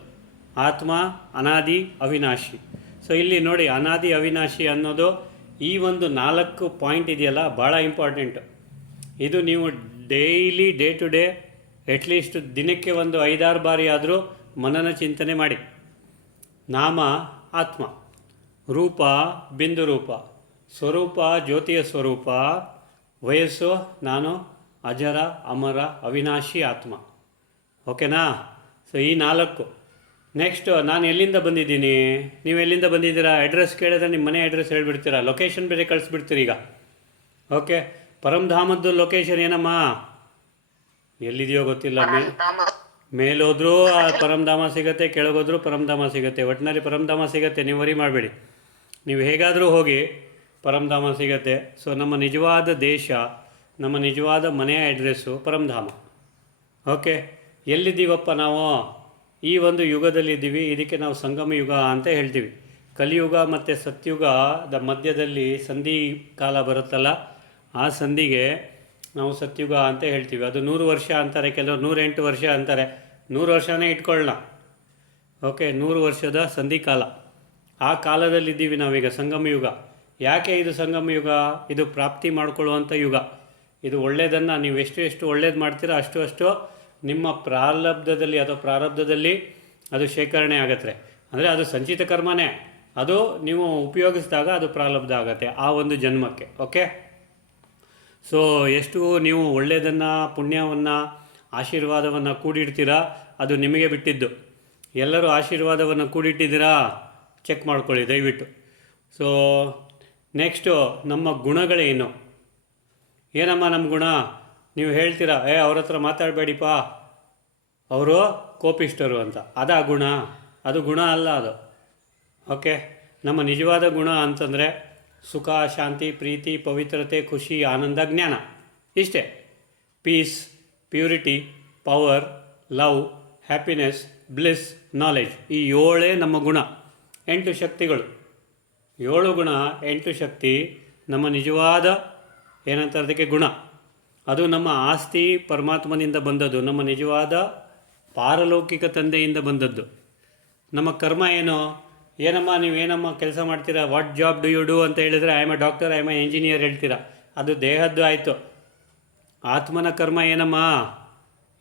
ಆತ್ಮ ಅನಾದಿ ಅವಿನಾಶಿ. ಸೊ ಇಲ್ಲಿ ನೋಡಿ, ಅನಾದಿ ಅವಿನಾಶಿ ಅನ್ನೋದು ಈ ಒಂದು 4 ಪಾಯಿಂಟ್ ಇದೆಯಲ್ಲ, ಭಾಳ ಇಂಪಾರ್ಟೆಂಟು. ಇದು ನೀವು daily, day to day, at least ದಿನಕ್ಕೆ ಒಂದು 5-6 ಬಾರಿ ಆದರೂ ಮನನ ಚಿಂತನೆ ಮಾಡಿ. ನಾಮ ಆತ್ಮ, ರೂಪ ಬಿಂದು ರೂಪ, ಸ್ವರೂಪ ಜ್ಯೋತಿಯ ಸ್ವರೂಪ, ವಯಸ್ಸು ನಾನು ಅಜರ ಅಮರ ಅವಿನಾಶಿ ಆತ್ಮ. ಓಕೆನಾ? ಸೊ ಈ 4. ನೆಕ್ಸ್ಟ್, ನಾನು ಎಲ್ಲಿಂದ ಬಂದಿದ್ದೀನಿ? ನೀವು ಎಲ್ಲಿಂದ ಬಂದಿದ್ದೀರಾ? ಅಡ್ರೆಸ್ ಕೇಳಿದ್ರೆ ನಿಮ್ಮ ಮನೆ ಅಡ್ರೆಸ್ ಹೇಳ್ಬಿಡ್ತೀರಾ, ಲೊಕೇಶನ್ ಬೇರೆ ಕಳಿಸ್ಬಿಡ್ತೀರಿ ಈಗ. ಓಕೆ, ಪರಮಧಾಮದ್ದು ಲೊಕೇಶನ್ ಏನಮ್ಮ? ಎಲ್ಲಿದೆಯೋ ಗೊತ್ತಿಲ್ಲ. ಮೇಲೋದ್ರೂ ಪರಮಧಾಮ ಸಿಗುತ್ತೆ, ಕೆಳಗೋದ್ರೂ ಪರಮಧಾಮ ಸಿಗುತ್ತೆ. ಒಟ್ಟಿನಲ್ಲಿ ಪರಮಧಾಮ ಸಿಗುತ್ತೆ, ನೀವು ವರಿ ಮಾಡಬೇಡಿ. ನೀವು ಹೇಗಾದರೂ ಹೋಗಿ ಪರಮಧಾಮ ಸಿಗುತ್ತೆ. ಸೊ ನಮ್ಮ ನಿಜವಾದ ದೇಶ, ನಮ್ಮ ನಿಜವಾದ ಮನೆಯ ಅಡ್ರೆಸ್ಸು ಪರಮಧಾಮ. ಓಕೆ, ಎಲ್ಲಿದ್ದೀವಪ್ಪ ನಾವು? ಈ ಒಂದು ಯುಗದಲ್ಲಿದ್ದೀವಿ. ಇದಕ್ಕೆ ನಾವು ಸಂಗಮ ಯುಗ ಅಂತ ಹೇಳ್ತೀವಿ. ಕಲಿಯುಗ ಮತ್ತು ಸತ್ಯುಗದ ಮಧ್ಯದಲ್ಲಿ ಸಂಧಿ ಕಾಲ ಬರುತ್ತಲ್ಲ, ಆ ಸಂಧಿಗೆ ನಾವು ಸತ್ಯುಗ ಅಂತ ಹೇಳ್ತೀವಿ. ಅದು 100 ವರ್ಷ ಅಂತಾರೆ, ಕೆಲವರು 108 ವರ್ಷ ಅಂತಾರೆ. 100 ವರ್ಷನೇ ಇಟ್ಕೊಳ್ಳೋಣ. ಓಕೆ, 100 ವರ್ಷದ ಸಂಧಿಕಾಲ. ಆ ಕಾಲದಲ್ಲಿದ್ದೀವಿ ನಾವೀಗ, ಸಂಗಮ ಯುಗ. ಯಾಕೆ ಇದು ಸಂಗಮ ಯುಗ? ಇದು ಪ್ರಾಪ್ತಿ ಮಾಡಿಕೊಳ್ಳುವಂಥ ಯುಗ. ಇದು ಒಳ್ಳೆಯದನ್ನು ನೀವು ಎಷ್ಟು ಒಳ್ಳೇದು ಮಾಡ್ತೀರೋ ಅಷ್ಟು ನಿಮ್ಮ ಪ್ರಾರಬ್ಧದಲ್ಲಿ ಅಥವಾ ಪ್ರಾರಬ್ಧದಲ್ಲಿ ಅದು ಶೇಖರಣೆ ಆಗತ್ತೆ. ಅಂದರೆ ಅದು ಸಂಚಿತ ಕರ್ಮನೇ, ಅದು ನೀವು ಉಪಯೋಗಿಸಿದಾಗ ಅದು ಪ್ರಾರಬ್ಧ ಆಗತ್ತೆ ಆ ಒಂದು ಜನ್ಮಕ್ಕೆ. ಓಕೆ, ಸೊ ಎಷ್ಟು ನೀವು ಒಳ್ಳೆಯದನ್ನು, ಪುಣ್ಯವನ್ನು, ಆಶೀರ್ವಾದವನ್ನು ಕೂಡಿಡ್ತೀರಾ ಅದು ನಿಮಗೆ ಬಿಟ್ಟಿದ್ದು. ಎಲ್ಲರೂ ಆಶೀರ್ವಾದವನ್ನು ಕೂಡಿಟ್ಟಿದ್ದೀರಾ? ಚೆಕ್ ಮಾಡ್ಕೊಳ್ಳಿ ದಯವಿಟ್ಟು. ಸೊ ನೆಕ್ಸ್ಟು ನಮ್ಮ ಗುಣಗಳೇನು? ಏನಮ್ಮ ನಮ್ಮ ಗುಣ? ನೀವು ಹೇಳ್ತೀರಾ, ಅವ್ರ ಹತ್ರ ಮಾತಾಡಬೇಡಿಪ್ಪ, ಅವರು ಕೋಪಿಷ್ಟರು ಅಂತ. ಅದಾ ಗುಣ? ಅದು ಗುಣ ಅಲ್ಲ ಅದು. ಓಕೆ, ನಮ್ಮ ನಿಜವಾದ ಗುಣ ಅಂತಂದರೆ ಸುಖ, ಶಾಂತಿ, ಪ್ರೀತಿ, ಪವಿತ್ರತೆ, ಖುಷಿ, ಆನಂದ, ಜ್ಞಾನ. ಇಷ್ಟೇ. Peace, purity, power, love, happiness, bliss, knowledge. ಈ 7 ನಮ್ಮ ಗುಣ. 8 ಶಕ್ತಿಗಳು. 7 ಗುಣ, 8 ಶಕ್ತಿ ನಮ್ಮ ನಿಜವಾದ ಏನಂತಾರೆ ಅದಕ್ಕೆ ಗುಣ. ಅದು ನಮ್ಮ ಆಸ್ತಿ ಪರಮಾತ್ಮನಿಂದ ಬಂದದ್ದು, ನಮ್ಮ ನಿಜವಾದ ಪಾರಲೌಕಿಕ ತಂದೆಯಿಂದ ಬಂದದ್ದು. ನಮ್ಮ ಕರ್ಮ ಏನು? ಏನಮ್ಮ ನೀವೇನಮ್ಮ ಕೆಲಸ ಮಾಡ್ತೀರಾ? What job do you do ಅಂತ ಹೇಳಿದರೆ I am a doctor, I am a engineer ಹೇಳ್ತೀರಾ. ಅದು ದೇಹದ್ದು ಆಯಿತು. ಆತ್ಮನ ಕರ್ಮ ಏನಮ್ಮ?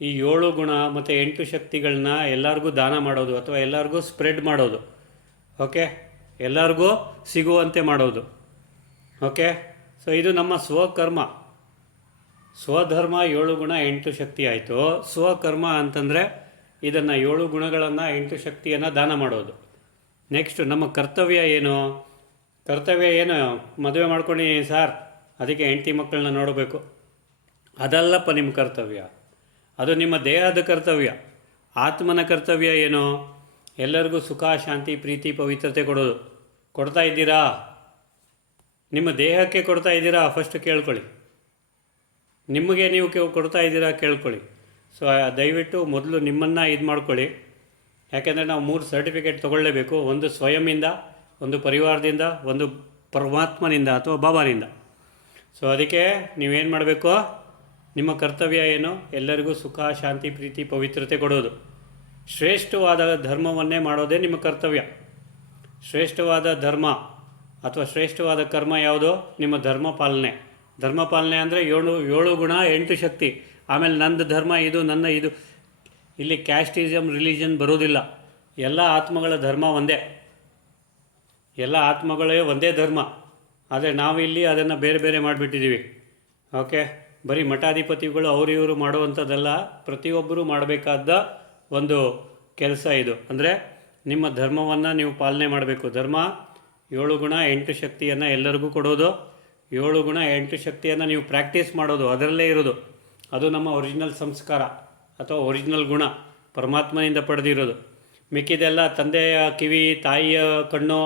ಈ 7 ಗುಣ ಮತ್ತು 8 ಶಕ್ತಿಗಳನ್ನ ಎಲ್ಲರಿಗೂ ದಾನ ಮಾಡೋದು ಅಥವಾ ಎಲ್ಲರಿಗೂ ಸ್ಪ್ರೆಡ್ ಮಾಡೋದು. ಓಕೆ, ಎಲ್ಲರಿಗೂ ಸಿಗುವಂತೆ ಮಾಡೋದು. ಓಕೆ, ಸೊ ಇದು ನಮ್ಮ ಸ್ವಕರ್ಮ. ಸ್ವಧರ್ಮ 7 ಗುಣ 8 ಶಕ್ತಿ ಆಯಿತು. ಸ್ವಕರ್ಮ ಅಂತಂದರೆ ಇದನ್ನು 7 ಗುಣಗಳನ್ನು 8 ಶಕ್ತಿಯನ್ನು ದಾನ ಮಾಡೋದು. ನೆಕ್ಸ್ಟ್ ನಮ್ಮ ಕರ್ತವ್ಯ ಏನು? ಕರ್ತವ್ಯ ಏನು? ಮದುವೆ ಮಾಡ್ಕೊಂಡಿದ್ದೀನಿ ಸರ್, ಅದಕ್ಕೆ ಹೆಂಡತಿ ಮಕ್ಕಳನ್ನ ನೋಡಬೇಕು. ಅದಲ್ಲಪ್ಪ ನಿಮ್ಮ ಕರ್ತವ್ಯ. ಅದು ನಿಮ್ಮ ದೇಹದ ಕರ್ತವ್ಯ. ಆತ್ಮನ ಕರ್ತವ್ಯ ಏನು? ಎಲ್ಲರಿಗೂ ಸುಖ, ಶಾಂತಿ, ಪ್ರೀತಿ, ಪವಿತ್ರತೆ ಕೊಡೋದು. ಕೊಡ್ತಾ ಇದ್ದೀರಾ? ನಿಮ್ಮ ದೇಹಕ್ಕೆ ಕೊಡ್ತಾ ಇದ್ದೀರಾ? ಫಸ್ಟ್ ಕೇಳ್ಕೊಳ್ಳಿ. ನಿಮಗೆ ನೀವು ಕೊಡ್ತಾ ಇದ್ದೀರಾ ಕೇಳ್ಕೊಳ್ಳಿ. ಸೊ ದಯವಿಟ್ಟು ಮೊದಲು ನಿಮ್ಮನ್ನು ಇದು ಮಾಡ್ಕೊಳ್ಳಿ. ಯಾಕೆಂದರೆ ನಾವು 3 ಸರ್ಟಿಫಿಕೇಟ್ ತೊಗೊಳ್ಳೇಬೇಕು. ಒಂದು ಸ್ವಯಂಯಿಂದ, ಒಂದು ಪರಿವಾರದಿಂದ, ಒಂದು ಪರಮಾತ್ಮನಿಂದ ಅಥವಾ ಬಾಬಾನಿಂದ. ಸೊ ಅದಕ್ಕೆ ನೀವೇನು ಮಾಡಬೇಕು? ನಿಮ್ಮ ಕರ್ತವ್ಯ ಏನು? ಎಲ್ಲರಿಗೂ ಸುಖ, ಶಾಂತಿ, ಪ್ರೀತಿ, ಪವಿತ್ರತೆ ಕೊಡೋದು. ಶ್ರೇಷ್ಠವಾದ ಧರ್ಮವನ್ನೇ ಮಾಡೋದೇ ನಿಮ್ಮ ಕರ್ತವ್ಯ. ಶ್ರೇಷ್ಠವಾದ ಧರ್ಮ ಅಥವಾ ಶ್ರೇಷ್ಠವಾದ ಕರ್ಮ ಯಾವುದು? ನಿಮ್ಮ ಧರ್ಮ ಪಾಲನೆ. ಧರ್ಮ ಪಾಲನೆ ಅಂದರೆ 7 ಗುಣ 8 ಶಕ್ತಿ. ಆಮೇಲೆ ನಂದು ಧರ್ಮ ಇದು, ನನ್ನ ಇದು. ಇಲ್ಲಿ ಕ್ಯಾಸ್ಟಿಸಮ್, ರಿಲಿಜನ್ ಬರೋದಿಲ್ಲ. ಎಲ್ಲ ಆತ್ಮಗಳ ಧರ್ಮ ಒಂದೇ. ಎಲ್ಲ ಆತ್ಮಗಳೇ ಒಂದೇ ಧರ್ಮ. ಆದರೆ ನಾವಿಲ್ಲಿ ಅದನ್ನು ಬೇರೆ ಬೇರೆ ಮಾಡಿಬಿಟ್ಟಿದ್ದೀವಿ. ಓಕೆ, ಬರೀ ಮಠಾಧಿಪತಿಗಳು ಇವರು ಮಾಡುವಂಥದ್ದಲ್ಲ, ಪ್ರತಿಯೊಬ್ಬರೂ ಮಾಡಬೇಕಾದ ಒಂದು ಕೆಲಸ ಇದು. ಅಂದರೆ ನಿಮ್ಮ ಧರ್ಮವನ್ನು ನೀವು ಪಾಲನೆ ಮಾಡಬೇಕು. ಧರ್ಮ 7 ಗುಣ 8 ಶಕ್ತಿಯನ್ನು ಎಲ್ಲರಿಗೂ ಕೊಡೋದು. 7 ಗುಣ 8 ಶಕ್ತಿಯನ್ನು ನೀವು ಪ್ರಾಕ್ಟೀಸ್ ಮಾಡೋದು, ಅದರಲ್ಲೇ ಇರೋದು. ಅದು ನಮ್ಮ ಒರಿಜಿನಲ್ ಸಂಸ್ಕಾರ ಅಥವಾ ಒರಿಜಿನಲ್ ಗುಣ, ಪರಮಾತ್ಮನಿಂದ ಪಡೆದಿರೋದು. ಮಿಕ್ಕಿದೆಲ್ಲ ತಂದೆಯ ಕಿವಿ, ತಾಯಿಯ ಕಣ್ಣು,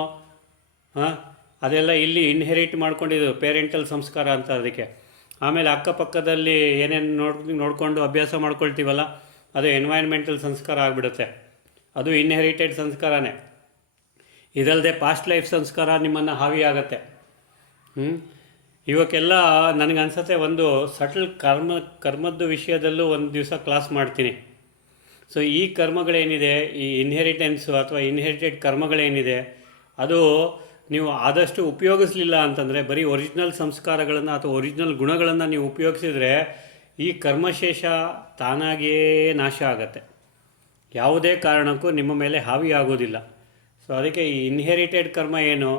ಅದೆಲ್ಲ ಇಲ್ಲಿ ಇನ್ಹೆರಿಟ್ ಮಾಡ್ಕೊಂಡಿದ್ದು, ಪೇರೆಂಟಲ್ ಸಂಸ್ಕಾರ ಅಂತ ಅದಕ್ಕೆ. ಆಮೇಲೆ ಅಕ್ಕಪಕ್ಕದಲ್ಲಿ ಏನೇನು ನೋಡಿಕೊಂಡು ಅಭ್ಯಾಸ ಮಾಡ್ಕೊಳ್ತೀವಲ್ಲ, ಅದು ಎನ್ವೈರ್ಮೆಂಟಲ್ ಸಂಸ್ಕಾರ ಆಗಿಬಿಡುತ್ತೆ. ಅದು ಇನ್ಹೆರಿಟೆಡ್ ಸಂಸ್ಕಾರನೇ. ಇದಲ್ಲದೆ ಪಾಸ್ಟ್ ಲೈಫ್ ಸಂಸ್ಕಾರ ನಿಮ್ಮನ್ನು ಹಾವಿ ಆಗುತ್ತೆ. ಇವಕ್ಕೆಲ್ಲ ನನಗನ್ಸುತ್ತೆ ಒಂದು ಸಟಲ್ ಕರ್ಮದ್ದು ವಿಷಯದಲ್ಲೂ ಒಂದು ದಿವಸ ಕ್ಲಾಸ್ ಮಾಡ್ತೀನಿ. ಸೊ ಈ ಕರ್ಮಗಳೇನಿದೆ, ಈ ಇನ್ಹೆರಿಟೆನ್ಸು ಅಥವಾ ಇನ್ಹೆರಿಟೆಡ್ ಕರ್ಮಗಳೇನಿದೆ, ಅದು ನೀವು ಆದಷ್ಟು ಉಪಯೋಗಿಸಲಿಲ್ಲ ಅಂತಂದರೆ, ಬರೀ ಒರಿಜಿನಲ್ ಸಂಸ್ಕಾರಗಳನ್ನು ಅಥವಾ ಒರಿಜಿನಲ್ ಗುಣಗಳನ್ನು ನೀವು ಉಪಯೋಗಿಸಿದರೆ ಈ ಕರ್ಮಶೇಷ ತಾನಾಗಿಯೇ ನಾಶ ಆಗತ್ತೆ. ಯಾವುದೇ ಕಾರಣಕ್ಕೂ ನಿಮ್ಮ ಮೇಲೆ ಹಾವಿ ಆಗೋದಿಲ್ಲ. ಸೊ ಅದಕ್ಕೆ ಈ ಇನ್ಹೆರಿಟೆಡ್ ಕರ್ಮ ಏನು,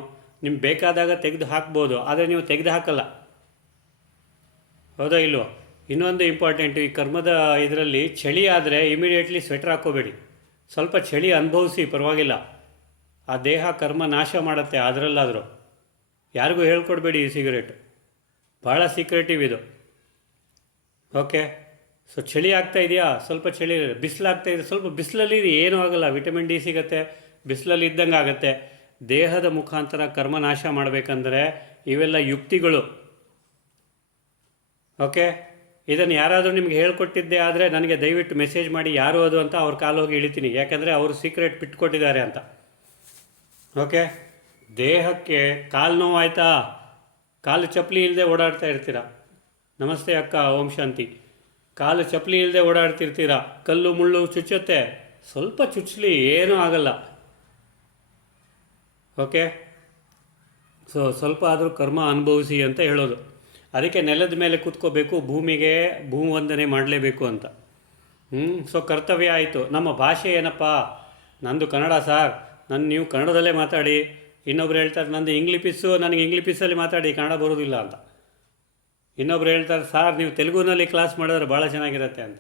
ನಿಮ್ಗೆ ಬೇಕಾದಾಗ ತೆಗೆದು ಹಾಕ್ಬೋದು, ಆದರೆ ನೀವು ತೆಗೆದು ಹಾಕಲ್ಲ. ಹೌದಾ ಇಲ್ವೋ? ಇನ್ನೊಂದು ಇಂಪಾರ್ಟೆಂಟು, ಈ ಕರ್ಮದ ಇದರಲ್ಲಿ ಚಳಿ ಆದರೆ ಇಮಿಡಿಯೇಟ್ಲಿ ಸ್ವೆಟರ್ ಹಾಕ್ಕೋಬೇಡಿ. ಸ್ವಲ್ಪ ಚಳಿ ಅನುಭವಿಸಿ, ಪರವಾಗಿಲ್ಲ. ಆ ದೇಹ ಕರ್ಮ ನಾಶ ಮಾಡುತ್ತೆ. ಅದರಲ್ಲಾದರೂ ಯಾರಿಗೂ ಹೇಳ್ಕೊಡ್ಬೇಡಿ ಈ ಸಿಗರೇಟ್. ಭಾಳ ಸೀಕ್ರೆಟಿವ್ ಇದು. ಓಕೆ, ಸೊ ಚಳಿ ಆಗ್ತಾ ಇದೆಯಾ? ಸ್ವಲ್ಪ ಚಳಿ. ಬಿಸಿಲಾಗ್ತಾ ಇದೆ, ಸ್ವಲ್ಪ ಬಿಸಿಲಲ್ಲಿ ಏನೂ ಆಗೋಲ್ಲ, ವಿಟಮಿನ್ ಡಿ ಸಿಗುತ್ತೆ, ಬಿಸಿಲಲ್ಲಿ ಇದ್ದಂಗೆ ಆಗುತ್ತೆ. ದೇಹದ ಮುಖಾಂತರ ಕರ್ಮ ನಾಶ ಮಾಡಬೇಕಂದ್ರೆ ಇವೆಲ್ಲ ಯುಕ್ತಿಗಳು. ಓಕೆ, ಇದನ್ನು ಯಾರಾದರೂ ನಿಮ್ಗೆ ಹೇಳ್ಕೊಟ್ಟಿದ್ದೆ ಆದರೆ ನನಗೆ ದಯವಿಟ್ಟು ಮೆಸೇಜ್ ಮಾಡಿ, ಯಾರು ಅದು ಅಂತ ಅವ್ರ ಕಾಲು ಹೋಗಿ ಇಳಿತೀನಿ. ಯಾಕಂದರೆ ಅವರು ಸೀಕ್ರೆಟ್ ಬಿಟ್ಕೊಟ್ಟಿದ್ದಾರೆ ಅಂತ. ಓಕೆ, ದೇಹಕ್ಕೆ ಕಾಲು ನೋವು ಆಯಿತಾ? ಕಾಲು ಚಪ್ಪಲಿ ಇಲ್ಲದೆ ಓಡಾಡ್ತಾ ಇರ್ತೀರ. ನಮಸ್ತೆ ಅಕ್ಕ, ಓಂ ಶಾಂತಿ. ಕಾಲು ಚಪ್ಪಲಿ ಇಲ್ಲದೆ ಓಡಾಡ್ತಿರ್ತೀರ, ಕಲ್ಲು ಮುಳ್ಳು ಚುಚ್ಚುತ್ತೆ, ಸ್ವಲ್ಪ ಚುಚ್ಚಲಿ, ಏನೂ ಆಗಲ್ಲ. ಓಕೆ, ಸೊ ಸ್ವಲ್ಪ ಆದರೂ ಕರ್ಮ ಅನುಭವಿಸಿ ಅಂತ ಹೇಳೋದು. ಅದಕ್ಕೆ ನೆಲದ ಮೇಲೆ ಕೂತ್ಕೋಬೇಕು, ಭೂಮಿಗೆ ಭೂವಂದನೆ ಮಾಡಲೇಬೇಕು ಅಂತ. ಸೊ ಕರ್ತವ್ಯ ಆಯಿತು. ನಮ್ಮ ಭಾಷೆ ಏನಪ್ಪ, ನಂದು ಕನ್ನಡ ಸಾರ್, ನೀವು ಕನ್ನಡದಲ್ಲೇ ಮಾತಾಡಿ. ಇನ್ನೊಬ್ರು ಹೇಳ್ತಾರೆ ನಂದು ಇಂಗ್ಲಿಷ್ ನನಗೆ ಇಂಗ್ಲಿಷಲ್ಲಿ ಮಾತಾಡಿ, ಕನ್ನಡ ಬರೋದಿಲ್ಲ ಅಂತ. ಇನ್ನೊಬ್ರು ಹೇಳ್ತಾರೆ ಸಾರ್ ನೀವು ತೆಲುಗುನಲ್ಲಿ ಕ್ಲಾಸ್ ಮಾಡಿದ್ರೆ ಭಾಳ ಚೆನ್ನಾಗಿರುತ್ತೆ ಅಂತ.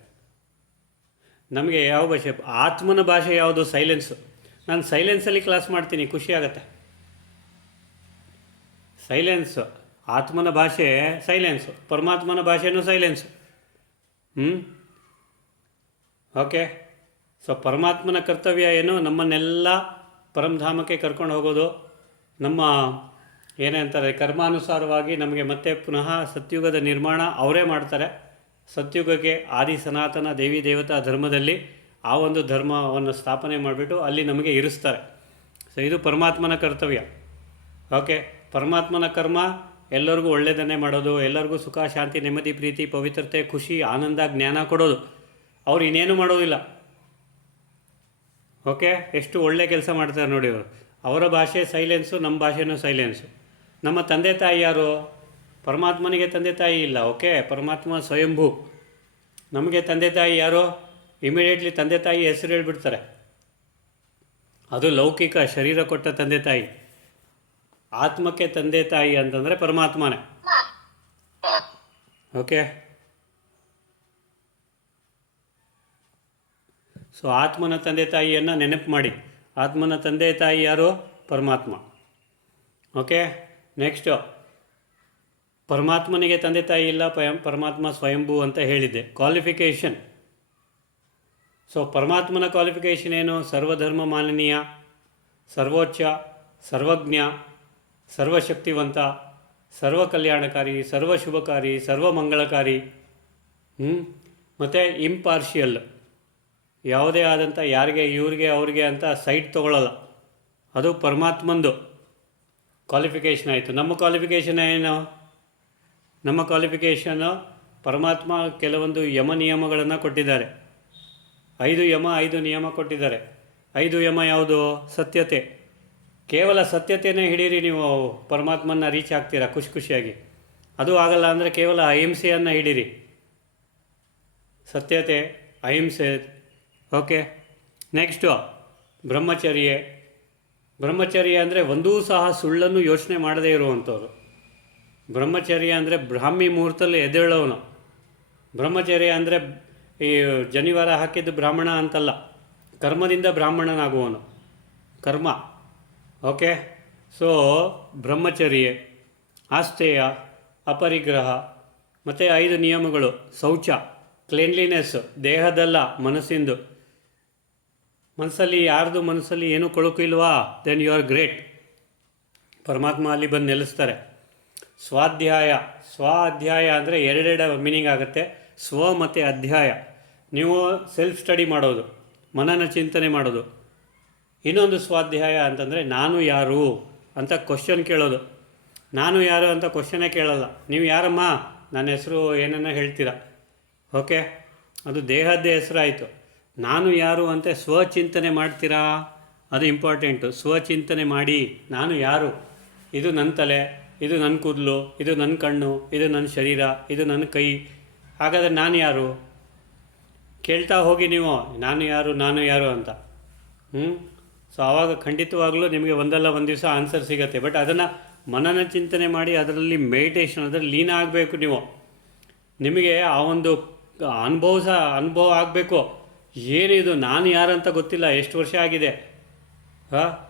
ನಮಗೆ ಯಾವ ಭಾಷೆ, ಆತ್ಮನ ಭಾಷೆ ಯಾವುದು? ಸೈಲೆನ್ಸು. ನಾನು ಸೈಲೆನ್ಸಲ್ಲಿ ಕ್ಲಾಸ್ ಮಾಡ್ತೀನಿ, ಖುಷಿ ಆಗುತ್ತೆ. ಸೈಲೆನ್ಸು, ಆತ್ಮನ ಭಾಷೆ ಸೈಲೆನ್ಸು, ಪರಮಾತ್ಮನ ಭಾಷೆನೂ ಸೈಲೆನ್ಸು. ಓಕೆ, ಸೊ ಪರಮಾತ್ಮನ ಕರ್ತವ್ಯ ಏನು? ನಮ್ಮನ್ನೆಲ್ಲ ಪರಮಧಾಮಕ್ಕೆ ಕರ್ಕೊಂಡು ಹೋಗೋದು. ನಮ್ಮ ಏನಂತಾರೆ, ಕರ್ಮಾನುಸಾರವಾಗಿ ನಮಗೆ ಮತ್ತೆ ಪುನಃ ಸತ್ಯುಗದ ನಿರ್ಮಾಣ ಅವರೇ ಮಾಡ್ತಾರೆ. ಸತ್ಯುಗಕ್ಕೆ ಆದಿ ಸನಾತನ ದೇವಿ ದೇವತಾ ಧರ್ಮದಲ್ಲಿ ಆ ಒಂದು ಧರ್ಮವನ್ನು ಸ್ಥಾಪನೆ ಮಾಡಿಬಿಟ್ಟು ಅಲ್ಲಿ ನಮಗೆ ಇರಿಸ್ತಾರೆ. ಸೊ ಇದು ಪರಮಾತ್ಮನ ಕರ್ತವ್ಯ. ಓಕೆ, ಪರಮಾತ್ಮನ ಕರ್ಮ ಎಲ್ಲರಿಗೂ ಒಳ್ಳೆಯದನ್ನೇ ಮಾಡೋದು, ಎಲ್ಲರಿಗೂ ಸುಖ, ಶಾಂತಿ, ನೆಮ್ಮದಿ, ಪ್ರೀತಿ, ಪವಿತ್ರತೆ, ಖುಷಿ, ಆನಂದ, ಜ್ಞಾನ ಕೊಡೋದು. ಅವ್ರು ಇನ್ನೇನು ಮಾಡೋದಿಲ್ಲ. ಓಕೆ, ಎಷ್ಟು ಒಳ್ಳೆ ಕೆಲಸ ಮಾಡ್ತಾರೆ ನೋಡಿ ಅವರು. ಅವರ ಭಾಷೆ ಸೈಲೆನ್ಸು, ನಮ್ಮ ಭಾಷೆನೂ ಸೈಲೆನ್ಸು. ನಮ್ಮ ತಂದೆ ತಾಯಿ ಯಾರು? ಪರಮಾತ್ಮನಿಗೆ ತಂದೆ ತಾಯಿ ಇಲ್ಲ. ಓಕೆ, ಪರಮಾತ್ಮ ಸ್ವಯಂಭೂ. ನಮಗೆ ತಂದೆ ತಾಯಿ ಯಾರು? ಇಮಿಡಿಯೇಟ್ಲಿ ತಂದೆ ತಾಯಿ ಹೆಸರು ಹೇಳ್ಬಿಡ್ತಾರೆ. ಅದು ಲೌಕಿಕ ಶರೀರ ಕೊಟ್ಟ ತಂದೆ ತಾಯಿ. ಆತ್ಮಕ್ಕೆ ತಂದೆ ತಾಯಿ ಅಂತಂದರೆ ಪರಮಾತ್ಮನೇ. ಓಕೆ, ಸೊ ಆತ್ಮನ ತಂದೆ ತಾಯಿಯನ್ನು ನೆನಪು ಮಾಡಿ. ಆತ್ಮನ ತಂದೆ ತಾಯಿ ಯಾರು? ಪರಮಾತ್ಮ. ಓಕೆ, ನೆಕ್ಸ್ಟು, ಪರಮಾತ್ಮನಿಗೆ ತಂದೆ ತಾಯಿ ಇಲ್ಲ, ಪರಮಾತ್ಮ ಸ್ವಯಂಭೂ ಅಂತ ಹೇಳಿದ್ದೆ. ಕ್ವಾಲಿಫಿಕೇಷನ್. ಸೊ ಪರಮಾತ್ಮನ ಕ್ವಾಲಿಫಿಕೇಷನ್ ಏನು? ಸರ್ವಧರ್ಮ ಮಾನನೀಯ, ಸರ್ವೋಚ್ಚ, ಸರ್ವಜ್ಞ, ಸರ್ವಶಕ್ತಿವಂತ, ಸರ್ವ ಕಲ್ಯಾಣಕಾರಿ, ಸರ್ವ ಶುಭಕಾರಿ, ಸರ್ವ ಮಂಗಳಕಾರಿ. ಮತ್ತು ಇಂಪಾರ್ಷಿಯಲ್. ಯಾವುದೇ ಆದಂಥ ಯಾರಿಗೆ ಇವ್ರಿಗೆ ಅವ್ರಿಗೆ ಅಂತ ಸೈಟ್ ತೊಗೊಳ್ಳಲ್ಲ. ಅದು ಪರಮಾತ್ಮಂದು ಕ್ವಾಲಿಫಿಕೇಷನ್ ಆಯಿತು. ನಮ್ಮ ಕ್ವಾಲಿಫಿಕೇಷನ್ ಏನು? ನಮ್ಮ ಕ್ವಾಲಿಫಿಕೇಷನ್ನು ಪರಮಾತ್ಮ ಕೆಲವೊಂದು ಯಮ ನಿಯಮಗಳನ್ನು ಕೊಟ್ಟಿದ್ದಾರೆ. 5 ಯಮ 5 ನಿಯಮ ಕೊಟ್ಟಿದ್ದಾರೆ. 5 ಯಮ ಯಾವುದು? ಸತ್ಯತೆ. ಕೇವಲ ಸತ್ಯತೆಯೇ ಹಿಡೀರಿ, ನೀವು ಪರಮಾತ್ಮನ ರೀಚ್ ಆಗ್ತೀರಾ ಖುಷಿಯಾಗಿ. ಅದು ಆಗಲ್ಲ ಅಂದರೆ ಕೇವಲ ಅಹಿಂಸೆಯನ್ನು ಹಿಡೀರಿ. ಸತ್ಯತೆ, ಅಹಿಂಸೆ. ಓಕೆ, ನೆಕ್ಸ್ಟು ಬ್ರಹ್ಮಚರ್ಯ. ಬ್ರಹ್ಮಚರ್ಯ ಅಂದರೆ ಒಂದೂ ಸಹ ಸುಳ್ಳನ್ನು ಯೋಚನೆ ಮಾಡದೇ ಇರುವಂಥವ್ರು. ಬ್ರಹ್ಮಚರ್ಯ ಅಂದರೆ ಬ್ರಾಹ್ಮಿ ಮುಹೂರ್ತಲ್ಲಿ ಎದ್ದೇಳೋನು. ಬ್ರಹ್ಮಚರ್ಯ ಅಂದರೆ ಈ ಜನಿವಾರ ಹಾಕಿದ್ದು ಬ್ರಾಹ್ಮಣ ಅಂತಲ್ಲ, ಕರ್ಮದಿಂದ ಬ್ರಾಹ್ಮಣನಾಗುವವನು. ಕರ್ಮ. ಓಕೆ, ಸೊ ಬ್ರಹ್ಮಚರ್ಯ, ಆಸ್ತೇಯ, ಅಪರಿಗ್ರಹ, ಮತ್ತು 5 ನಿಯಮಗಳು. ಶೌಚ, ಕ್ಲೀನ್ಲಿನೆಸ್, ದೇಹದಲ್ಲ ಮನಸ್ಸಿಂದು. ಮನಸ್ಸಲ್ಲಿ ಯಾರ್ದು ಮನಸ್ಸಲ್ಲಿ ಏನೂ ಕೊಳಕು ಇಲ್ವಾ? Then you are great. ಪರಮಾತ್ಮ ಅಲ್ಲಿ ಬಂದು ನೆಲೆಸ್ತಾರೆ. ಸ್ವಾಧ್ಯಾಯ. ಸ್ವಾಧ್ಯಾಯ ಅಂದರೆ 2 ಮೀನಿಂಗ್ ಆಗುತ್ತೆ. ಸ್ವ ಮತ್ತು ಅಧ್ಯಾಯ. ನೀವು ಸೆಲ್ಫ್ ಸ್ಟಡಿ ಮಾಡೋದು, ಮನನ ಚಿಂತನೆ ಮಾಡೋದು. ಇನ್ನೊಂದು ಸ್ವಾಧ್ಯಾಯ ಅಂತಂದರೆ ನಾನು ಯಾರು ಅಂತ ಕ್ವಶನ್ ಕೇಳೋದು. ನಾನು ಯಾರು ಅಂತ ಕ್ವಶನೇ ಕೇಳಲ್ಲ. ನೀವು ಯಾರಮ್ಮ, ನನ್ನ ಹೆಸರು ಏನನ್ನ ಹೇಳ್ತೀರಾ. ಓಕೆ, ಅದು ದೇಹದ್ದೇ ಹೆಸರಾಯಿತು. ನಾನು ಯಾರು ಅಂತ ಸ್ವಚಿಂತನೆ ಮಾಡ್ತೀರಾ, ಅದು ಇಂಪಾರ್ಟೆಂಟು. ಸ್ವಚಿಂತನೆ ಮಾಡಿ, ನಾನು ಯಾರು, ಇದು ನನ್ನ ತಲೆ, ಇದು ನನ್ನ ಕೂದಲು, ಇದು ನನ್ನ ಕಣ್ಣು, ಇದು ನನ್ನ ಶರೀರ, ಇದು ನನ್ನ ಕೈ. ಹಾಗಾದರೆ ನಾನು ಯಾರು ಕೇಳ್ತಾ ಹೋಗಿ ನೀವು, ನಾನು ಯಾರು ನಾನು ಯಾರು ಅಂತ. ಸೊ ಆವಾಗ ಖಂಡಿತವಾಗಲೂ ನಿಮಗೆ ಒಂದಲ್ಲ ಒಂದು ದಿವಸ ಆನ್ಸರ್ ಸಿಗುತ್ತೆ. ಬಟ್ ಅದನ್ನು ಮನನ ಚಿಂತನೆ ಮಾಡಿ ಅದರಲ್ಲಿ ಮೆಡಿಟೇಷನ್, ಅದರಲ್ಲಿ ಲೀನ ಆಗಬೇಕು ನೀವು. ನಿಮಗೆ ಆ ಒಂದು ಅನುಭವ ಆಗಬೇಕು. ಏನಿದು ನಾನು ಯಾರಂತ ಗೊತ್ತಿಲ್ಲ, ಎಷ್ಟು ವರ್ಷ ಆಗಿದೆ,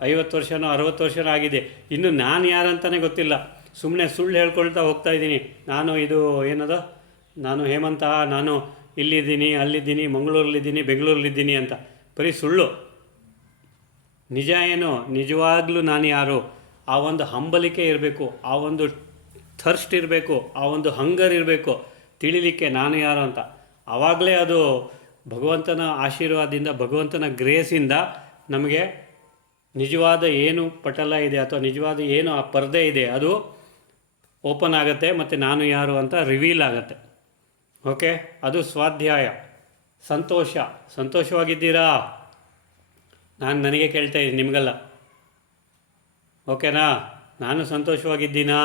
50 ವರ್ಷನೋ 60 ವರ್ಷನೋ ಆಗಿದೆ, ಇನ್ನು ನಾನು ಯಾರಂತಲೇ ಗೊತ್ತಿಲ್ಲ. ಸುಮ್ಮನೆ ಸುಳ್ಳು ಹೇಳ್ಕೊಳ್ತಾ ಹೋಗ್ತಾ ಇದ್ದೀನಿ. ನಾನು ಇದು ಏನದು, ನಾನು ಹೇಮಂತ, ನಾನು ಇಲ್ಲಿದ್ದೀನಿ, ಅಲ್ಲಿದ್ದೀನಿ, ಮಂಗಳೂರಲ್ಲಿದ್ದೀನಿ, ಬೆಂಗಳೂರಲ್ಲಿದ್ದೀನಿ ಅಂತ. ಬರೀ ಸುಳ್ಳು. ನಿಜ ಏನು? ನಿಜವಾಗ್ಲೂ ನಾನು ಯಾರು? ಆ ಒಂದು ಹಂಬಲಿಕೆ ಇರಬೇಕು, ಆ ಒಂದು ಥರ್ಸ್ಟ್ ಇರಬೇಕು, ಆ ಒಂದು ಹಂಗರ್ ಇರಬೇಕು ತಿಳಿಲಿಕ್ಕೆ ನಾನು ಯಾರು ಅಂತ. ಆವಾಗಲೇ ಅದು ಭಗವಂತನ ಆಶೀರ್ವಾದದಿಂದ, ಭಗವಂತನ ಗ್ರೇಸಿಂದ ನಮಗೆ ನಿಜವಾದ ಏನು ಪಟಲ ಇದೆ ಅಥವಾ ನಿಜವಾದ ಏನು ಆ ಪರದೆ ಇದೆ ಅದು ಓಪನ್ ಆಗುತ್ತೆ ಮತ್ತು ನಾನು ಯಾರು ಅಂತ ರಿವೀಲ್ ಆಗುತ್ತೆ. ಓಕೆ, ಅದು ಸ್ವಾಧ್ಯಾಯ. ಸಂತೋಷ, ಸಂತೋಷವಾಗಿದ್ದೀರಾ? ನನಗೆ ಕೇಳ್ತಾ ಇದ್ದೀನಿ, ನಿಮಗಲ್ಲ. ಓಕೆನಾ? ನಾನು ಸಂತೋಷವಾಗಿದ್ದೀನಾ?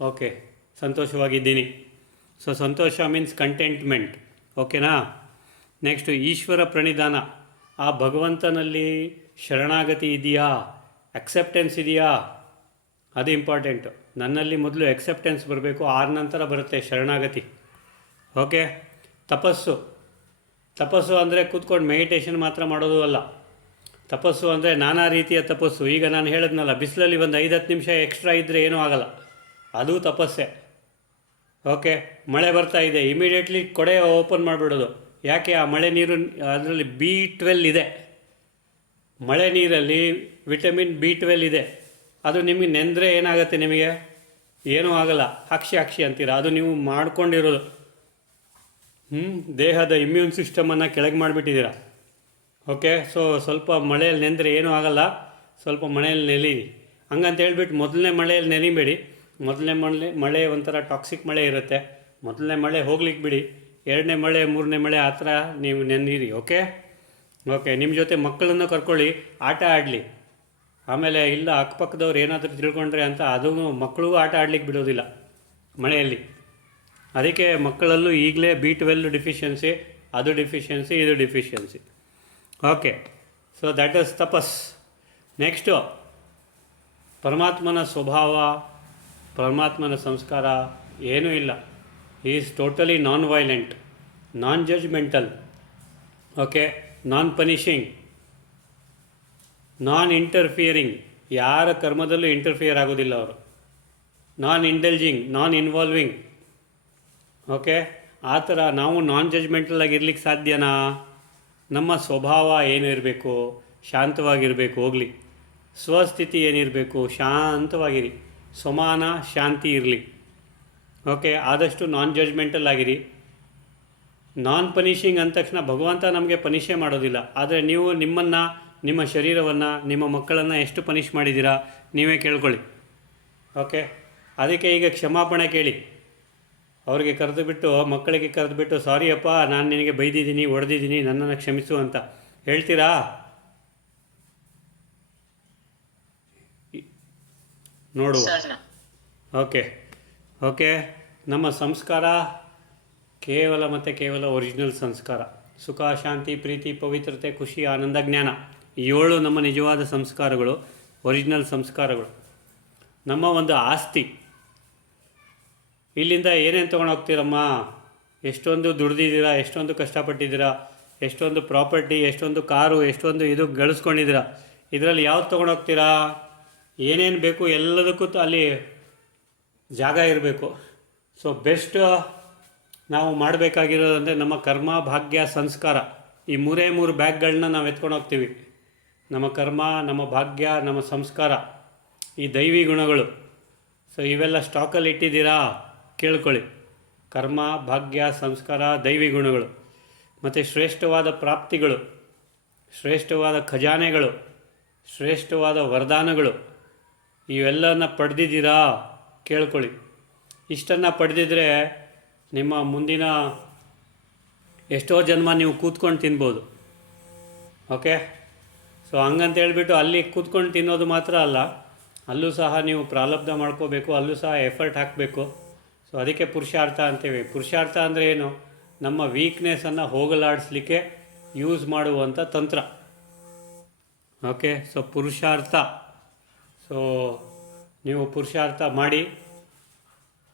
ಓಕೆ, ಸಂತೋಷವಾಗಿದ್ದೀನಿ. ಸೊ ಸಂತೋಷ ಮೀನ್ಸ್ ಕಂಟೆಂಟ್ಮೆಂಟ್. ಓಕೆನಾ? ನೆಕ್ಸ್ಟು ಈಶ್ವರ ಪ್ರಣಿಧಾನ. ಆ ಭಗವಂತನಲ್ಲಿ ಶರಣಾಗತಿ ಇದೆಯಾ? ಅಕ್ಸೆಪ್ಟೆನ್ಸ್ ಇದೆಯಾ? ಅದು ಇಂಪಾರ್ಟೆಂಟು. ನನ್ನಲ್ಲಿ ಮೊದಲು ಎಕ್ಸೆಪ್ಟೆನ್ಸ್ ಬರಬೇಕು, ಆದ ನಂತರ ಬರುತ್ತೆ ಶರಣಾಗತಿ. ಓಕೆ. ತಪಸ್ಸು. ತಪಸ್ಸು ಅಂದರೆ ಕೂತ್ಕೊಂಡು ಮೆಡಿಟೇಷನ್ ಮಾತ್ರ ಮಾಡೋದು ಅಲ್ಲ. ತಪಸ್ಸು ಅಂದರೆ ನಾನಾ ರೀತಿಯ ತಪಸ್ಸು. ಈಗ ನಾನು ಹೇಳಿದ್ನಲ್ಲ, ಬಿಸಿಲಲ್ಲಿ ಒಂದು 5-10 ನಿಮಿಷ ಎಕ್ಸ್ಟ್ರಾ ಇದ್ದರೆ ಏನೂ ಆಗಲ್ಲ, ಅದು ತಪಸ್ಸೆ. ಓಕೆ. ಮಳೆ ಬರ್ತಾ ಇದೆ, ಇಮಿಡಿಯೇಟ್ಲಿ ಕೊಡೆ ಓಪನ್ ಮಾಡಿಬಿಡೋದು. ಯಾಕೆ? ಆ ಮಳೆ ನೀರು, ಅದರಲ್ಲಿ B12 ಇದೆ. ಮಳೆ ನೀರಲ್ಲಿ ವಿಟಮಿನ್ B12 ಇದೆ. ಅದು ನಿಮಗೆ ನೆಂದರೆ ಏನಾಗುತ್ತೆ? ನಿಮಗೆ ಏನೂ ಆಗಲ್ಲ. ಅಕ್ಷಿ ಅಂತೀರ, ಅದು ನೀವು ಮಾಡ್ಕೊಂಡಿರೋದು. ದೇಹದ ಇಮ್ಯೂನ್ ಸಿಸ್ಟಮನ್ನು ಕೆಳಗೆ ಮಾಡಿಬಿಟ್ಟಿದ್ದೀರ. ಓಕೆ. ಸೊ ಸ್ವಲ್ಪ ಮಳೆಯಲ್ಲಿ ನೆಂದರೆ ಏನೂ ಆಗಲ್ಲ, ಸ್ವಲ್ಪ ಮಳೆಯಲ್ಲಿ ನೆಲೀರಿ. ಹಂಗಂತ ಹೇಳ್ಬಿಟ್ಟು ಮೊದಲನೇ ಮಳೆಯಲ್ಲಿ ನೆನಿಬೇಡಿ. ಮೊದಲನೇ ಮಳೆ ಒಂಥರ ಟಾಕ್ಸಿಕ್ ಮಳೆ ಇರುತ್ತೆ. ಮೊದಲನೇ ಮಳೆ ಹೋಗ್ಲಿಕ್ಕೆ ಬಿಡಿ, 2ನೇ ಮಳೆ 3ನೇ ಮಳೆ ಆ ಥರ ನೀವು ನೆನೀರಿ. ಓಕೆ. ನಿಮ್ಮ ಜೊತೆ ಮಕ್ಕಳನ್ನು ಕರ್ಕೊಳ್ಳಿ, ಆಟ ಆಡಲಿ. ಆಮೇಲೆ ಇಲ್ಲ ಅಕ್ಕಪಕ್ಕದವ್ರು ಏನಾದರೂ ತಿಳ್ಕೊಂಡ್ರೆ ಅಂತ ಅದು ಮಕ್ಕಳಿಗೂ ಆಟ ಆಡ್ಲಿಕ್ಕೆ ಬಿಡೋದಿಲ್ಲ ಮಳೆಯಲ್ಲಿ. ಅದಕ್ಕೆ ಮಕ್ಕಳಲ್ಲೂ ಈಗಲೇ B12 ಡಿಫಿಷಿಯನ್ಸಿ, ಅದು ಡಿಫಿಷಿಯನ್ಸಿ, ಇದು deficiency. Okay. So that is ತಪಸ್. ನೆಕ್ಸ್ಟು ಪರಮಾತ್ಮನ ಸ್ವಭಾವ, ಪರಮಾತ್ಮನ ಸಂಸ್ಕಾರ ಏನೂ ಇಲ್ಲ. Is totally non violent, non judgemental. Okay. Non punishing, non interfering. ಯಾರ ಕರ್ಮದಲ್ಲೂ ಇಂಟರ್ಫಿಯರ್ ಆಗೋದಿಲ್ಲ ಅವರು. ನಾನ್ ಇಂಡಲ್ಜಿಂಗ್, ನಾನ್ ಇನ್ವಾಲ್ವಿಂಗ್. ಓಕೆ. ಆ ಥರ ನಾವು ನಾನ್ ಜಡ್ಜ್ಮೆಂಟಲ್ ಆಗಿರ್ಲಿಕ್ಕೆ ಸಾಧ್ಯನಾ? ನಮ್ಮ ಸ್ವಭಾವ ಏನಿರಬೇಕು? ಶಾಂತವಾಗಿರಬೇಕು. ಹೋಗಲಿ. ಸ್ವಸ್ಥಿತಿ ಏನಿರಬೇಕು? ಶಾಂತವಾಗಿರಿ. ಸಮಾನ ಶಾಂತಿ ಇರಲಿ. ಓಕೆ. ಆದಷ್ಟು ನಾನ್ ಜಡ್ಜ್ಮೆಂಟಲ್ ಆಗಿರಿ. ನಾನ್ ಪನಿಷಿಂಗ್ ಅಂದ ತಕ್ಷಣ ಭಗವಂತ ನಮಗೆ ಪನಿಷೇ ಮಾಡೋದಿಲ್ಲ. ಆದರೆ ನೀವು ನಿಮ್ಮನ್ನು, ನಿಮ್ಮ ಶರೀರವನ್ನು, ನಿಮ್ಮ ಮಕ್ಕಳನ್ನು ಎಷ್ಟು ಪನಿಷ್ ಮಾಡಿದ್ದೀರಾ ನೀವೇ ಕೇಳ್ಕೊಳ್ಳಿ. ಓಕೆ. ಅದಕ್ಕೆ ಈಗ ಕ್ಷಮಾಪಣೆ ಕೇಳಿ. ಅವರಿಗೆ ಕರೆದುಬಿಟ್ಟು, ಮಕ್ಕಳಿಗೆ ಕರೆದುಬಿಟ್ಟು, ಸಾರಿ ಅಪ್ಪ, ನಾನು ನಿನಗೆ ಬೈದಿದ್ದೀನಿ, ಹೊಡೆದಿದ್ದೀನಿ, ನನ್ನನ್ನು ಕ್ಷಮಿಸು ಅಂತ ಹೇಳ್ತೀರಾ? ನೋಡುವ. ಓಕೆ. ನಮ್ಮ ಸಂಸ್ಕಾರ ಕೇವಲ ಮತ್ತು ಕೇವಲ ಒರಿಜಿನಲ್ ಸಂಸ್ಕಾರ. ಸುಖ, ಶಾಂತಿ, ಪ್ರೀತಿ, ಪವಿತ್ರತೆ, ಖುಷಿ, ಆನಂದ, ಜ್ಞಾನ. 7 ನಮ್ಮ ನಿಜವಾದ ಸಂಸ್ಕಾರಗಳು, ಒರಿಜಿನಲ್ ಸಂಸ್ಕಾರಗಳು. ನಮ್ಮ ಒಂದು ಆಸ್ತಿ. ಇಲ್ಲಿಂದ ಏನೇನು ತೊಗೊಂಡೋಗ್ತೀರಮ್ಮ? ಎಷ್ಟೊಂದು ದುಡ್ದಿದ್ದೀರಾ, ಎಷ್ಟೊಂದು ಕಷ್ಟಪಟ್ಟಿದ್ದೀರಾ, ಎಷ್ಟೊಂದು ಪ್ರಾಪರ್ಟಿ, ಎಷ್ಟೊಂದು ಕಾರು, ಎಷ್ಟೊಂದು ಇದು ಗಳಿಸ್ಕೊಂಡಿದ್ದೀರಾ. ಇದರಲ್ಲಿ ಯಾವ್ದು ತೊಗೊಂಡೋಗ್ತೀರಾ? ಏನೇನು ಬೇಕು ಎಲ್ಲದಕ್ಕೂ ಅಲ್ಲಿ ಜಾಗ ಇರಬೇಕು. ಸೊ ಬೆಸ್ಟ್ ನಾವು ಮಾಡಬೇಕಾಗಿರೋದಂದರೆ ನಮ್ಮ ಕರ್ಮ, ಭಾಗ್ಯ, ಸಂಸ್ಕಾರ. ಈ 3 ಬ್ಯಾಗ್ಗಳನ್ನ ನಾವು ಎತ್ಕೊಂಡು ಹೋಗ್ತೀವಿ. ನಮ್ಮ ಕರ್ಮ, ನಮ್ಮ ಭಾಗ್ಯ, ನಮ್ಮ ಸಂಸ್ಕಾರ, ಈ ದೈವಿ ಗುಣಗಳು. ಸೊ ಇವೆಲ್ಲ ಸ್ಟಾಕಲ್ಲಿ ಇಟ್ಟಿದ್ದೀರಾ? ಕೇಳ್ಕೊಳ್ಳಿ. ಕರ್ಮ, ಭಾಗ್ಯ, ಸಂಸ್ಕಾರ, ದೈವಿ ಗುಣಗಳು ಮತ್ತು ಶ್ರೇಷ್ಠವಾದ ಪ್ರಾಪ್ತಿಗಳು, ಶ್ರೇಷ್ಠವಾದ ಖಜಾನೆಗಳು, ಶ್ರೇಷ್ಠವಾದ ವರದಾನಗಳು, ಇವೆಲ್ಲನ ಪಡೆದಿದ್ದೀರಾ? ಕೇಳ್ಕೊಳ್ಳಿ. ಇಷ್ಟನ್ನು ಪಡೆದಿದ್ರೆ ನಿಮ್ಮ ಮುಂದಿನ ಎಷ್ಟೋ ಜನ್ಮ ನೀವು ಕೂತ್ಕೊಂಡು ತಿನ್ಬೋದು. ಓಕೆ. ಸೊ ಹಂಗಂತ ಹೇಳ್ಬಿಟ್ಟು ಅಲ್ಲಿ ಕೂತ್ಕೊಂಡು ತಿನ್ನೋದು ಮಾತ್ರ ಅಲ್ಲ, ಅಲ್ಲೂ ಸಹ ನೀವು ಪ್ರಾರಬ್ಧ ಮಾಡ್ಕೋಬೇಕು, ಅಲ್ಲೂ ಸಹ ಎಫರ್ಟ್ ಹಾಕಬೇಕು. ಸೊ ಅದಕ್ಕೆ ಪುರುಷಾರ್ಥ ಅಂತೇವೆ. ಪುರುಷಾರ್ಥ ಅಂದರೆ ಏನು? ನಮ್ಮ ವೀಕ್ನೆಸ್ಸನ್ನು ಹೋಗಲಾಡಿಸ್ಲಿಕ್ಕೆ ಯೂಸ್ ಮಾಡುವಂಥ ತಂತ್ರ. ಓಕೆ. ಸೊ ಪುರುಷಾರ್ಥ. ಸೊ ನೀವು ಪುರುಷಾರ್ಥ ಮಾಡಿ,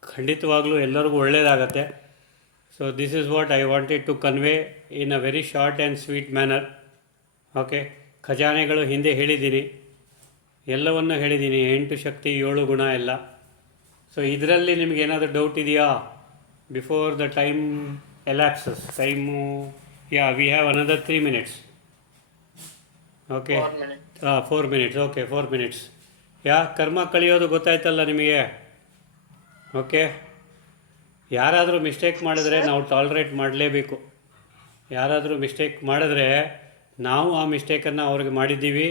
ಖಂಡಿತವಾಗ್ಲೂ ಎಲ್ಲರಿಗೂ ಒಳ್ಳೆಯದಾಗತ್ತೆ. So this is what I wanted to convey in a very short and sweet manner. Okay. ಖಜಾನೆಗಳು ಹಿಂದೆ ಹೇಳಿದ್ದೀನಿ, ಎಲ್ಲವನ್ನೂ ಹೇಳಿದ್ದೀನಿ, 8 ಶಕ್ತಿ, 7 ಗುಣ ಎಲ್ಲ. ಸೊ ಇದರಲ್ಲಿ ನಿಮಗೇನಾದರೂ ಡೌಟ್ ಇದೆಯಾ? Before the time elapses. Time we have another 3 minutes. Okay. 4 minutes. Okay, 4 minutes. ಕರ್ಮ ಕಳಿಯೋದು ಗೊತ್ತಾಯ್ತಲ್ಲ ನಿಮಗೆ? ಓಕೆ. ಯಾರಾದರೂ ಮಿಸ್ಟೇಕ್ ಮಾಡಿದ್ರೆ ನಾವು ಟಾಲ್ರೇಟ್ ಮಾಡಲೇಬೇಕು. ಯಾರಾದರೂ ಮಿಸ್ಟೇಕ್ ಮಾಡಿದ್ರೆ ನಾವು ಆ ಮಿಸ್ಟೇಕನ್ನು ಅವ್ರಿಗೆ ಮಾಡಿದ್ದೀವಿ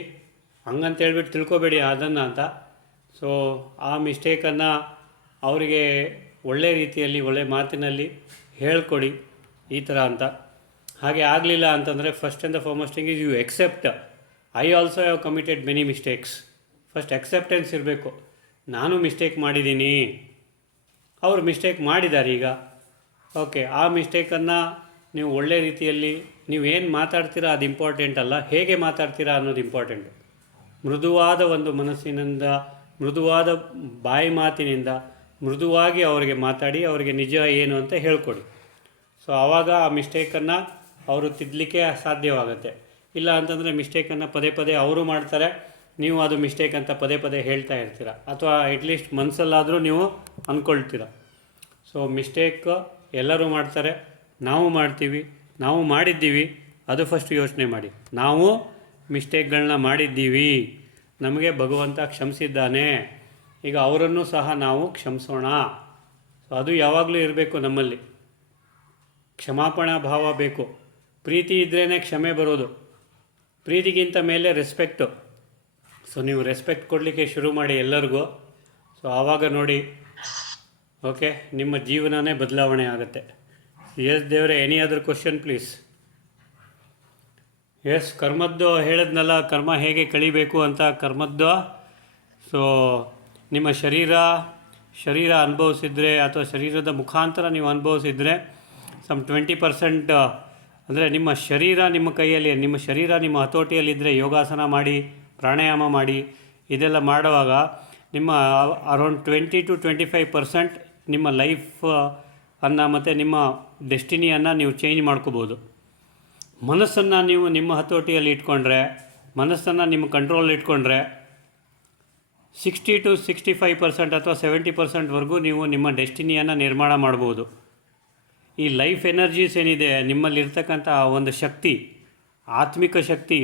ಹಂಗಂತೇಳ್ಬಿಟ್ಟು ತಿಳ್ಕೊಬೇಡಿ ಅದನ್ನು ಅಂತ. ಸೊ ಆ ಮಿಸ್ಟೇಕನ್ನು ಅವರಿಗೆ ಒಳ್ಳೆ ರೀತಿಯಲ್ಲಿ ಒಳ್ಳೆ ಮಾತಿನಲ್ಲಿ ಹೇಳ್ಕೊಡಿ ಈ ಥರ ಅಂತ. ಹಾಗೆ ಆಗಲಿಲ್ಲ ಅಂತಂದರೆ first and the foremost thing is you accept I also have committed many mistakes. First acceptance ಇರಬೇಕು. ನಾನು ಮಿಸ್ಟೇಕ್ ಮಾಡಿದ್ದೀನಿ, ಅವರು ಮಿಸ್ಟೇಕ್ ಮಾಡಿದ್ದಾರೆ ಈಗ. ಓಕೆ, ಆ ಮಿಸ್ಟೇಕನ್ನು ನೀವು ಒಳ್ಳೆ ರೀತಿಯಲ್ಲಿ ನೀವೇನು ಮಾತಾಡ್ತೀರಾ ಅದು ಇಂಪಾರ್ಟೆಂಟ್ ಅಲ್ಲ, ಹೇಗೆ ಮಾತಾಡ್ತೀರಾ ಅನ್ನೋದು ಇಂಪಾರ್ಟೆಂಟು. ಮೃದುವಾದ ಒಂದು ಮನಸ್ಸಿನಿಂದ, ಮೃದುವಾದ ಬಾಯಿ ಮಾತಿನಿಂದ ಮೃದುವಾಗಿ ಅವರಿಗೆ ಮಾತಾಡಿ ಅವರಿಗೆ ನಿಜ ಏನು ಅಂತ ಹೇಳ್ಕೊಡಿ. ಸೊ ಆವಾಗ ಆ ಮಿಸ್ಟೇಕನ್ನು ಅವರು ತಿದ್ದಲಿಕ್ಕೆ ಸಾಧ್ಯವಾಗುತ್ತೆ. ಇಲ್ಲ ಅಂತಂದರೆ ಮಿಸ್ಟೇಕನ್ನು ಪದೇ ಪದೇ ಅವರು ಮಾಡ್ತಾರೆ, ನೀವು ಅದು ಮಿಸ್ಟೇಕ್ ಅಂತ ಪದೇ ಪದೇ ಹೇಳ್ತಾ ಇರ್ತೀರ, ಅಥವಾ ಅಟ್ಲೀಸ್ಟ್ ಮನಸ್ಸಲ್ಲಾದರೂ ನೀವು ಅಂದ್ಕೊಳ್ತೀರ. ಸೊ ಮಿಸ್ಟೇಕ್ ಎಲ್ಲರೂ ಮಾಡ್ತಾರೆ, ನಾವು ಮಾಡ್ತೀವಿ, ನಾವು ಮಾಡಿದ್ದೀವಿ, ಅದು ಫಸ್ಟ್ ಯೋಚನೆ ಮಾಡಿ. ನಾವು ಮಿಸ್ಟೇಕ್ಗಳನ್ನ ಮಾಡಿದ್ದೀವಿ, ನಮಗೆ ಭಗವಂತ ಕ್ಷಮಿಸಿದ್ದಾನೆ, ಈಗ ಅವರನ್ನು ಸಹ ನಾವು ಕ್ಷಮಿಸೋಣ. ಸೊ ಅದು ಯಾವಾಗಲೂ ಇರಬೇಕು ನಮ್ಮಲ್ಲಿ, ಕ್ಷಮಾಪಣಾ ಭಾವ ಬೇಕು. ಪ್ರೀತಿ ಇದ್ರೇ ಕ್ಷಮೆ ಬರೋದು, ಪ್ರೀತಿಗಿಂತ ಮೇಲೆ ರೆಸ್ಪೆಕ್ಟು. ಸೊ ನೀವು ರೆಸ್ಪೆಕ್ಟ್ ಕೊಡಲಿಕ್ಕೆ ಶುರು ಮಾಡಿ ಎಲ್ಲರಿಗೂ. ಸೊ ಆವಾಗ ನೋಡಿ, ಓಕೆ, ನಿಮ್ಮ ಜೀವನನೇ ಬದಲಾವಣೆ ಆಗುತ್ತೆ. ಎಸ್ ದೇವರೇ, any other question please? Yes, ಕರ್ಮದ್ದು ಹೇಳಿದ್ನಲ್ಲ, ಕರ್ಮ ಹೇಗೆ ಕಳಿಬೇಕು ಅಂತ. ಕರ್ಮದ್ದು, ಸೊ ನಿಮ್ಮ ಶರೀರ ಅನುಭವಿಸಿದರೆ ಅಥವಾ ಶರೀರದ ಮುಖಾಂತರ ನೀವು ಅನುಭವಿಸಿದರೆ ಸಮ್ 20%, ಅಂದರೆ ನಿಮ್ಮ ಶರೀರ ನಿಮ್ಮ ಕೈಯಲ್ಲಿ, ನಿಮ್ಮ ಶರೀರ ನಿಮ್ಮ ಹತೋಟಿಯಲ್ಲಿದ್ದರೆ ಯೋಗಾಸನ ಮಾಡಿ, ಪ್ರಾಣಾಯಾಮ ಮಾಡಿ, ಇದೆಲ್ಲ ಮಾಡುವಾಗ ನಿಮ್ಮ ಅರೌಂಡ್ 20-25% ನಿಮ್ಮ ಲೈಫ್ ಅನ್ನು ಮತ್ತು ನಿಮ್ಮ ಡೆಸ್ಟಿನಿಯನ್ನು ನೀವು ಚೇಂಜ್ ಮಾಡ್ಕೋಬೋದು. ಮನಸ್ಸನ್ನು ನೀವು ನಿಮ್ಮ ಹತೋಟಿಯಲ್ಲಿ ಇಟ್ಕೊಂಡ್ರೆ, ಮನಸ್ಸನ್ನು ನಿಮ್ಮ ಕಂಟ್ರೋಲ್ ಇಟ್ಕೊಂಡ್ರೆ 60-65% ಅಥವಾ 70%ವರೆಗೂ ನೀವು ನಿಮ್ಮ ಡೆಸ್ಟಿನಿಯನ್ನು ನಿರ್ಮಾಣ ಮಾಡ್ಬೋದು. ಈ ಲೈಫ್ ಎನರ್ಜೀಸ್ ಏನಿದೆ ನಿಮ್ಮಲ್ಲಿರ್ತಕ್ಕಂಥ ಒಂದು ಶಕ್ತಿ, ಆತ್ಮಿಕ ಶಕ್ತಿ,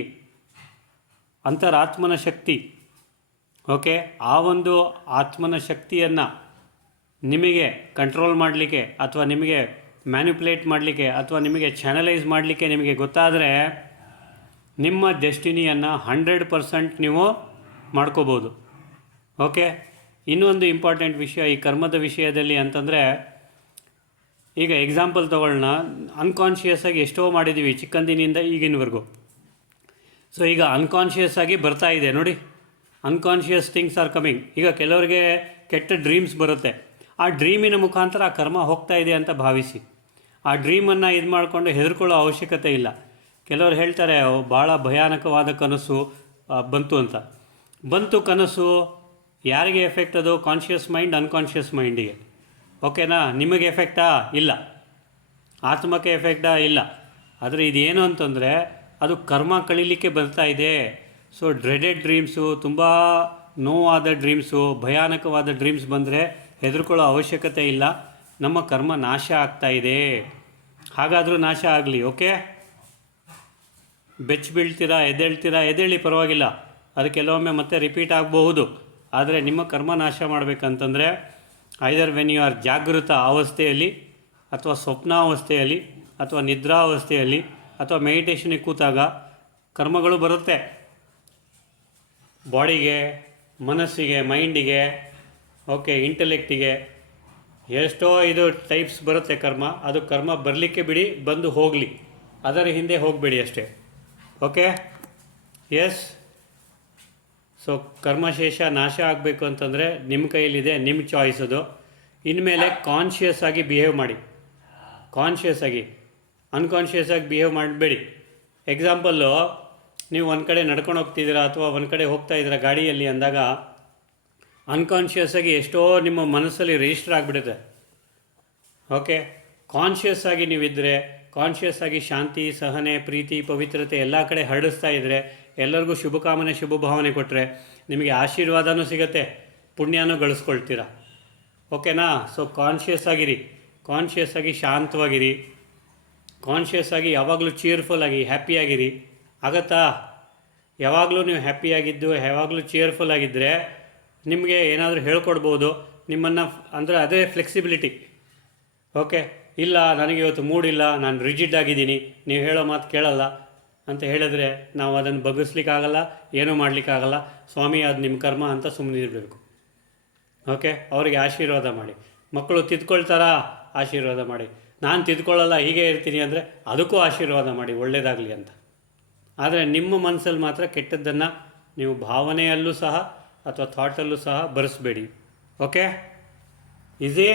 ಅಂತರಾತ್ಮನ ಶಕ್ತಿ, ಓಕೆ, ಆ ಒಂದು ಆತ್ಮನ ಶಕ್ತಿಯನ್ನು ನಿಮಗೆ ಕಂಟ್ರೋಲ್ ಮಾಡಲಿಕ್ಕೆ ಅಥವಾ ನಿಮಗೆ ಮ್ಯಾನಿಪುಲೇಟ್ ಮಾಡಲಿಕ್ಕೆ ಅಥವಾ ನಿಮಗೆ ಚಾನಲೈಸ್ ಮಾಡಲಿಕ್ಕೆ ನಿಮಗೆ ಗೊತ್ತಾದರೆ ನಿಮ್ಮ ಡೆಸ್ಟಿನಿಯನ್ನು 100% ನೀವು ಮಾಡ್ಕೋಬೋದು. ಓಕೆ, ಇನ್ನೊಂದು ಇಂಪಾರ್ಟೆಂಟ್ ವಿಷಯ ಈ ಕರ್ಮದ ವಿಷಯದಲ್ಲಿ ಅಂತಂದರೆ, ಈಗ ಎಕ್ಸಾಂಪಲ್ ತಗೊಳ್ಳೋಣ. ಅನ್ಕಾನ್ಷಿಯಸ್ ಆಗಿ ಎಷ್ಟೋ ಮಾಡಿದ್ದೀವಿ ಚಿಕ್ಕಂದಿನಿಂದ ಈಗಿನವರೆಗೂ. ಸೊ ಈಗ ಅನ್ಕಾನ್ಷಿಯಸ್ ಆಗಿ ಬರ್ತಾ ಇದೆ ನೋಡಿ, ಅನ್ಕಾನ್ಷಿಯಸ್ ಥಿಂಗ್ಸ್ ಆರ್ ಕಮಿಂಗ್. ಈಗ ಕೆಲವರಿಗೆ ಕೆಟ್ಟ ಡ್ರೀಮ್ಸ್ ಬರುತ್ತೆ, ಆ ಡ್ರೀಮಿನ ಮುಖಾಂತರ ಆ ಕರ್ಮ ಹೋಗ್ತಾ ಇದೆ ಅಂತ ಭಾವಿಸಿ ಆ ಡ್ರೀಮನ್ನು ಇದು ಮಾಡಿಕೊಂಡು ಹೆದರ್ಕೊಳ್ಳೋ ಅವಶ್ಯಕತೆ ಇಲ್ಲ. ಕೆಲವರು ಹೇಳ್ತಾರೆ ಭಾಳ ಭಯಾನಕವಾದ ಕನಸು ಬಂತು ಅಂತ. ಬಂತು ಕನಸು, ಯಾರಿಗೆ ಎಫೆಕ್ಟ್ ಅದು? ಕಾನ್ಷಿಯಸ್ ಮೈಂಡ್, ಅನ್ಕಾನ್ಷಿಯಸ್ ಮೈಂಡಿಗೆ. ಓಕೆನಾ? ನಿಮಗೆ ಎಫೆಕ್ಟಾ? ಇಲ್ಲ. ಆತ್ಮಕ್ಕೆ ಎಫೆಕ್ಟಾ? ಇಲ್ಲ. ಆದರೆ ಇದೇನು ಅಂತಂದರೆ ಅದು ಕರ್ಮ ಕಳೀಲಿಕ್ಕೆ ಬರ್ತಾ ಇದೆ. ಸೊ ಡ್ರೆಡೆಡ್ ಡ್ರೀಮ್ಸು, ತುಂಬ ನೋವಾದ ಡ್ರೀಮ್ಸು, ಭಯಾನಕವಾದ ಡ್ರೀಮ್ಸ್ ಬಂದರೆ ಹೆದರ್ಕೊಳ್ಳೋ ಅವಶ್ಯಕತೆ ಇಲ್ಲ. ನಮ್ಮ ಕರ್ಮ ನಾಶ ಆಗ್ತಾ ಇದೆ. ಹಾಗಾದರೂ ನಾಶ ಆಗಲಿ. ಓಕೆ, ಬೆಚ್ಚ ಬೀಳ್ತೀರಾ, ಎದ್ದೇಳಿ, ಪರವಾಗಿಲ್ಲ. ಅದು ಕೆಲವೊಮ್ಮೆ ಮತ್ತೆ ರಿಪೀಟ್ ಆಗಬಹುದು. ಆದರೆ ನಿಮ್ಮ ಕರ್ಮ ನಾಶ ಮಾಡಬೇಕಂತಂದರೆ ಐದರ್ ವೆನ್ ಯು ಆರ್ ಜಾಗೃತ ಅವಸ್ಥೆಯಲ್ಲಿ ಅಥವಾ ಸ್ವಪ್ನಾವಸ್ಥೆಯಲ್ಲಿ ಅಥವಾ ನಿದ್ರಾವಸ್ಥೆಯಲ್ಲಿ ಅಥವಾ ಮೆಡಿಟೇಷನಿಗೆ ಕೂತಾಗ ಕರ್ಮಗಳು ಬರುತ್ತೆ. ಬಾಡಿಗೆ, ಮನಸ್ಸಿಗೆ, ಮೈಂಡಿಗೆ, ಓಕೆ, ಇಂಟೆಲೆಕ್ಟಿಗೆ ಎಷ್ಟೋ ಇದು ಟೈಪ್ಸ್ ಬರುತ್ತೆ ಕರ್ಮ. ಅದು ಕರ್ಮ ಬರಲಿಕ್ಕೆ ಬಿಡಿ, ಬಂದು ಹೋಗಲಿ, ಅದರ ಹಿಂದೆ ಹೋಗಬೇಡಿ ಅಷ್ಟೇ. Okay, S. ಸೊ ಕರ್ಮಶೇಷ ನಾಶ ಆಗಬೇಕು ಅಂತಂದರೆ ನಿಮ್ಮ ಕೈಯಲ್ಲಿದೆ, ನಿಮ್ಮ ಚಾಯ್ಸ್ ಅದು. ಇನ್ಮೇಲೆ ಕಾನ್ಷಿಯಸ್ ಆಗಿ ಬಿಹೇವ್ ಮಾಡಿ, ಕಾನ್ಷಿಯಸ್ ಆಗಿ. ಅನ್ಕಾನ್ಷಿಯಸ್ ಆಗಿ ಬಿಹೇವ್ ಮಾಡಬೇಡಿ. ಎಕ್ಸಾಂಪಲ್ಲು, ನೀವು ಒಂದು ಕಡೆ ನಡ್ಕೊಂಡು ಹೋಗ್ತಿದ್ದೀರಾ ಅಥವಾ ಒಂದು ಕಡೆ ಹೋಗ್ತಾ ಇದ್ದೀರಾ ಗಾಡಿಯಲ್ಲಿ ಅಂದಾಗ ಅನ್ಕಾನ್ಷಿಯಸ್ ಆಗಿ ಎಷ್ಟೋ ನಿಮ್ಮ ಮನಸ್ಸಲ್ಲಿ ರಿಜಿಸ್ಟರ್ ಆಗಿಬಿಡುತ್ತೆ. ಓಕೆ, ಕಾನ್ಷಿಯಸ್ ಆಗಿ ನೀವಿದ್ದರೆ, ಕಾನ್ಷಿಯಸ್ ಆಗಿ ಶಾಂತಿ, ಸಹನೆ, ಪ್ರೀತಿ, ಪವಿತ್ರತೆ ಎಲ್ಲ ಕಡೆ ಹರಡಿಸ್ತಾ ಇದ್ದರೆ, ಎಲ್ಲರಿಗೂ ಶುಭಕಾಮನೆ, ಶುಭ ಭಾವನೆ ಕೊಟ್ಟರೆ ನಿಮಗೆ ಆಶೀರ್ವಾದನೂ ಸಿಗುತ್ತೆ, ಪುಣ್ಯನೂ ಗಳಿಸ್ಕೊಳ್ತೀರ. ಓಕೆನಾ? ಸೊ ಕಾನ್ಷಿಯಸ್ ಆಗಿರಿ, ಕಾನ್ಷಿಯಸ್ ಆಗಿ ಶಾಂತವಾಗಿರಿ, ಕಾನ್ಷಿಯಸ್ ಆಗಿ ಯಾವಾಗಲೂ ಚೀರ್ಫುಲ್ ಆಗಿ, ಹ್ಯಾಪಿಯಾಗಿರಿ. ಆಗತ್ತಾ? ಯಾವಾಗಲೂ ನೀವು ಹ್ಯಾಪಿಯಾಗಿದ್ದು, ಯಾವಾಗಲೂ ಚೇರ್ಫುಲ್ ಆಗಿದ್ದರೆ ನಿಮಗೆ ಏನಾದರೂ ಹೇಳ್ಕೊಡ್ಬೋದು ನಿಮ್ಮನ್ನು. ಅಂದರೆ ಅದೇ ಫ್ಲೆಕ್ಸಿಬಿಲಿಟಿ. ಓಕೆ, ಇಲ್ಲ ನನಗೆ ಇವತ್ತು ಮೂಡಿಲ್ಲ, ನಾನು ರಿಜಿಡ್ ಆಗಿದ್ದೀನಿ, ನೀವು ಹೇಳೋ ಮಾತು ಕೇಳಲ್ಲ ಅಂತ ಹೇಳಿದ್ರೆ ನಾವು ಅದನ್ನು ಬಗ್ಗಿಸ್ಲಿಕ್ಕಾಗಲ್ಲ, ಏನೂ ಮಾಡಲಿಕ್ಕಾಗಲ್ಲ. ಸ್ವಾಮಿ ಅದು ನಿಮ್ಮ ಕರ್ಮ ಅಂತ ಸುಮ್ಮನೆ ಇರಬೇಕು. ಓಕೆ, ಅವರಿಗೆ ಆಶೀರ್ವಾದ ಮಾಡಿ. ಮಕ್ಕಳು ತಿದ್ಕೊಳ್ತಾರಾ, ಆಶೀರ್ವಾದ ಮಾಡಿ. ನಾನು ತಿದ್ಕೊಳ್ಳಲ್ಲ, ಹೀಗೆ ಇರ್ತೀನಿ ಅಂದರೆ ಅದಕ್ಕೂ ಆಶೀರ್ವಾದ ಮಾಡಿ, ಒಳ್ಳೆಯದಾಗಲಿ ಅಂತ. ಆದರೆ ನಿಮ್ಮ ಮನಸ್ಸಲ್ಲಿ ಮಾತ್ರ ಕೆಟ್ಟದ್ದನ್ನು ನೀವು ಭಾವನೆಯಲ್ಲೂ ಸಹ ಅಥವಾ ಥಾಟಲ್ಲೂ ಸಹ ಬರೆಸ್ಬೇಡಿ. Okay, easy.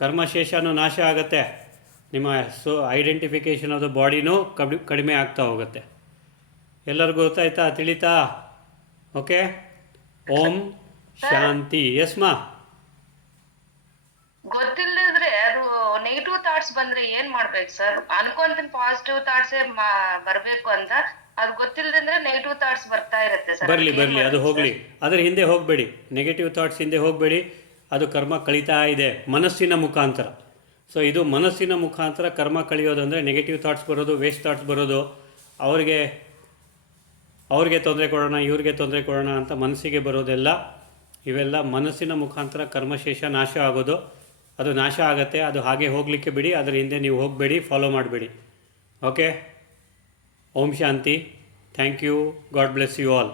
ಕರ್ಮಶೇಷನೂ ನಾಶ ಆಗುತ್ತೆ, ನಿಮ್ಮ ಐಡೆಂಟಿಫಿಕೇಷನ್ ಆಫ್ ದ ಬಾಡಿನೂ ಕಡಿಮೆ ಆಗ್ತಾ ಹೋಗುತ್ತೆ. ಎಲ್ಲರಿಗೂ ಗೊತ್ತಾಯ್ತಾ, ತಿಳಿತಾ? ಓಕೆ, ಓಂ ಶಾಂತಿ. ಎಸ್ ಮಾ. ಗೊತ್ತಿಲ್ಲದ್ರೆ ಅದು ನೆಗೆಟಿವ್ ಥಾಟ್ಸ್ ಬಂದ್ರೆ ಏನ್ ಮಾಡ್ಬೇಕು ಸರ್? ಅನ್ಕೊಂತೀನಿ ಪಾಸಿಟಿವ್ ಥಾಟ್ಸ್ ಬರ್ಬೇಕು ಅಂತ, ಅದು ಗೊತ್ತಿಲ್ಲದ್ರೆ ನೆಗೆಟಿವ್ ಥಾಟ್ಸ್ ಬರ್ತಾ ಇರುತ್ತೆ ಸರ್. ಬರಲಿ, ಅದು ಹೋಗಲಿ. ಅದರ ಹಿಂದೆ ಹೋಗಬೇಡಿ, ನೆಗೆಟಿವ್ ಥಾಟ್ಸ್ ಹಿಂದೆ ಹೋಗಬೇಡಿ. ಅದು ಕರ್ಮ ಕಳೀತಾ ಇದೆ ಮನಸ್ಸಿನ ಮುಖಾಂತರ. ಸೊ ಇದು ಮನಸ್ಸಿನ ಮುಖಾಂತರ ಕರ್ಮ ಕಳಿಯೋದು. ಅಂದರೆ ನೆಗೆಟಿವ್ ಥಾಟ್ಸ್ ಬರೋದು, ವೇಸ್ಟ್ ಥಾಟ್ಸ್ ಬರೋದು, ಅವ್ರಿಗೆ ತೊಂದರೆ ಕೊಡೋಣ, ಇವ್ರಿಗೆ ತೊಂದರೆ ಕೊಡೋಣ ಅಂತ ಮನಸ್ಸಿಗೆ ಬರೋದೆಲ್ಲ, ಇವೆಲ್ಲ ಮನಸ್ಸಿನ ಮುಖಾಂತರ ಕರ್ಮಶೇಷ ನಾಶ ಆಗೋದು. ಅದು ನಾಶ ಆಗುತ್ತೆ, ಅದು ಹಾಗೆ ಹೋಗಲಿಕ್ಕೆ ಬಿಡಿ. ಅದರ ಹಿಂದೆ ನೀವು ಹೋಗಬೇಡಿ, ಫಾಲೋ ಮಾಡಬೇಡಿ. ಓಕೆ, ಓಂ ಶಾಂತಿ. Thank you. God bless you all.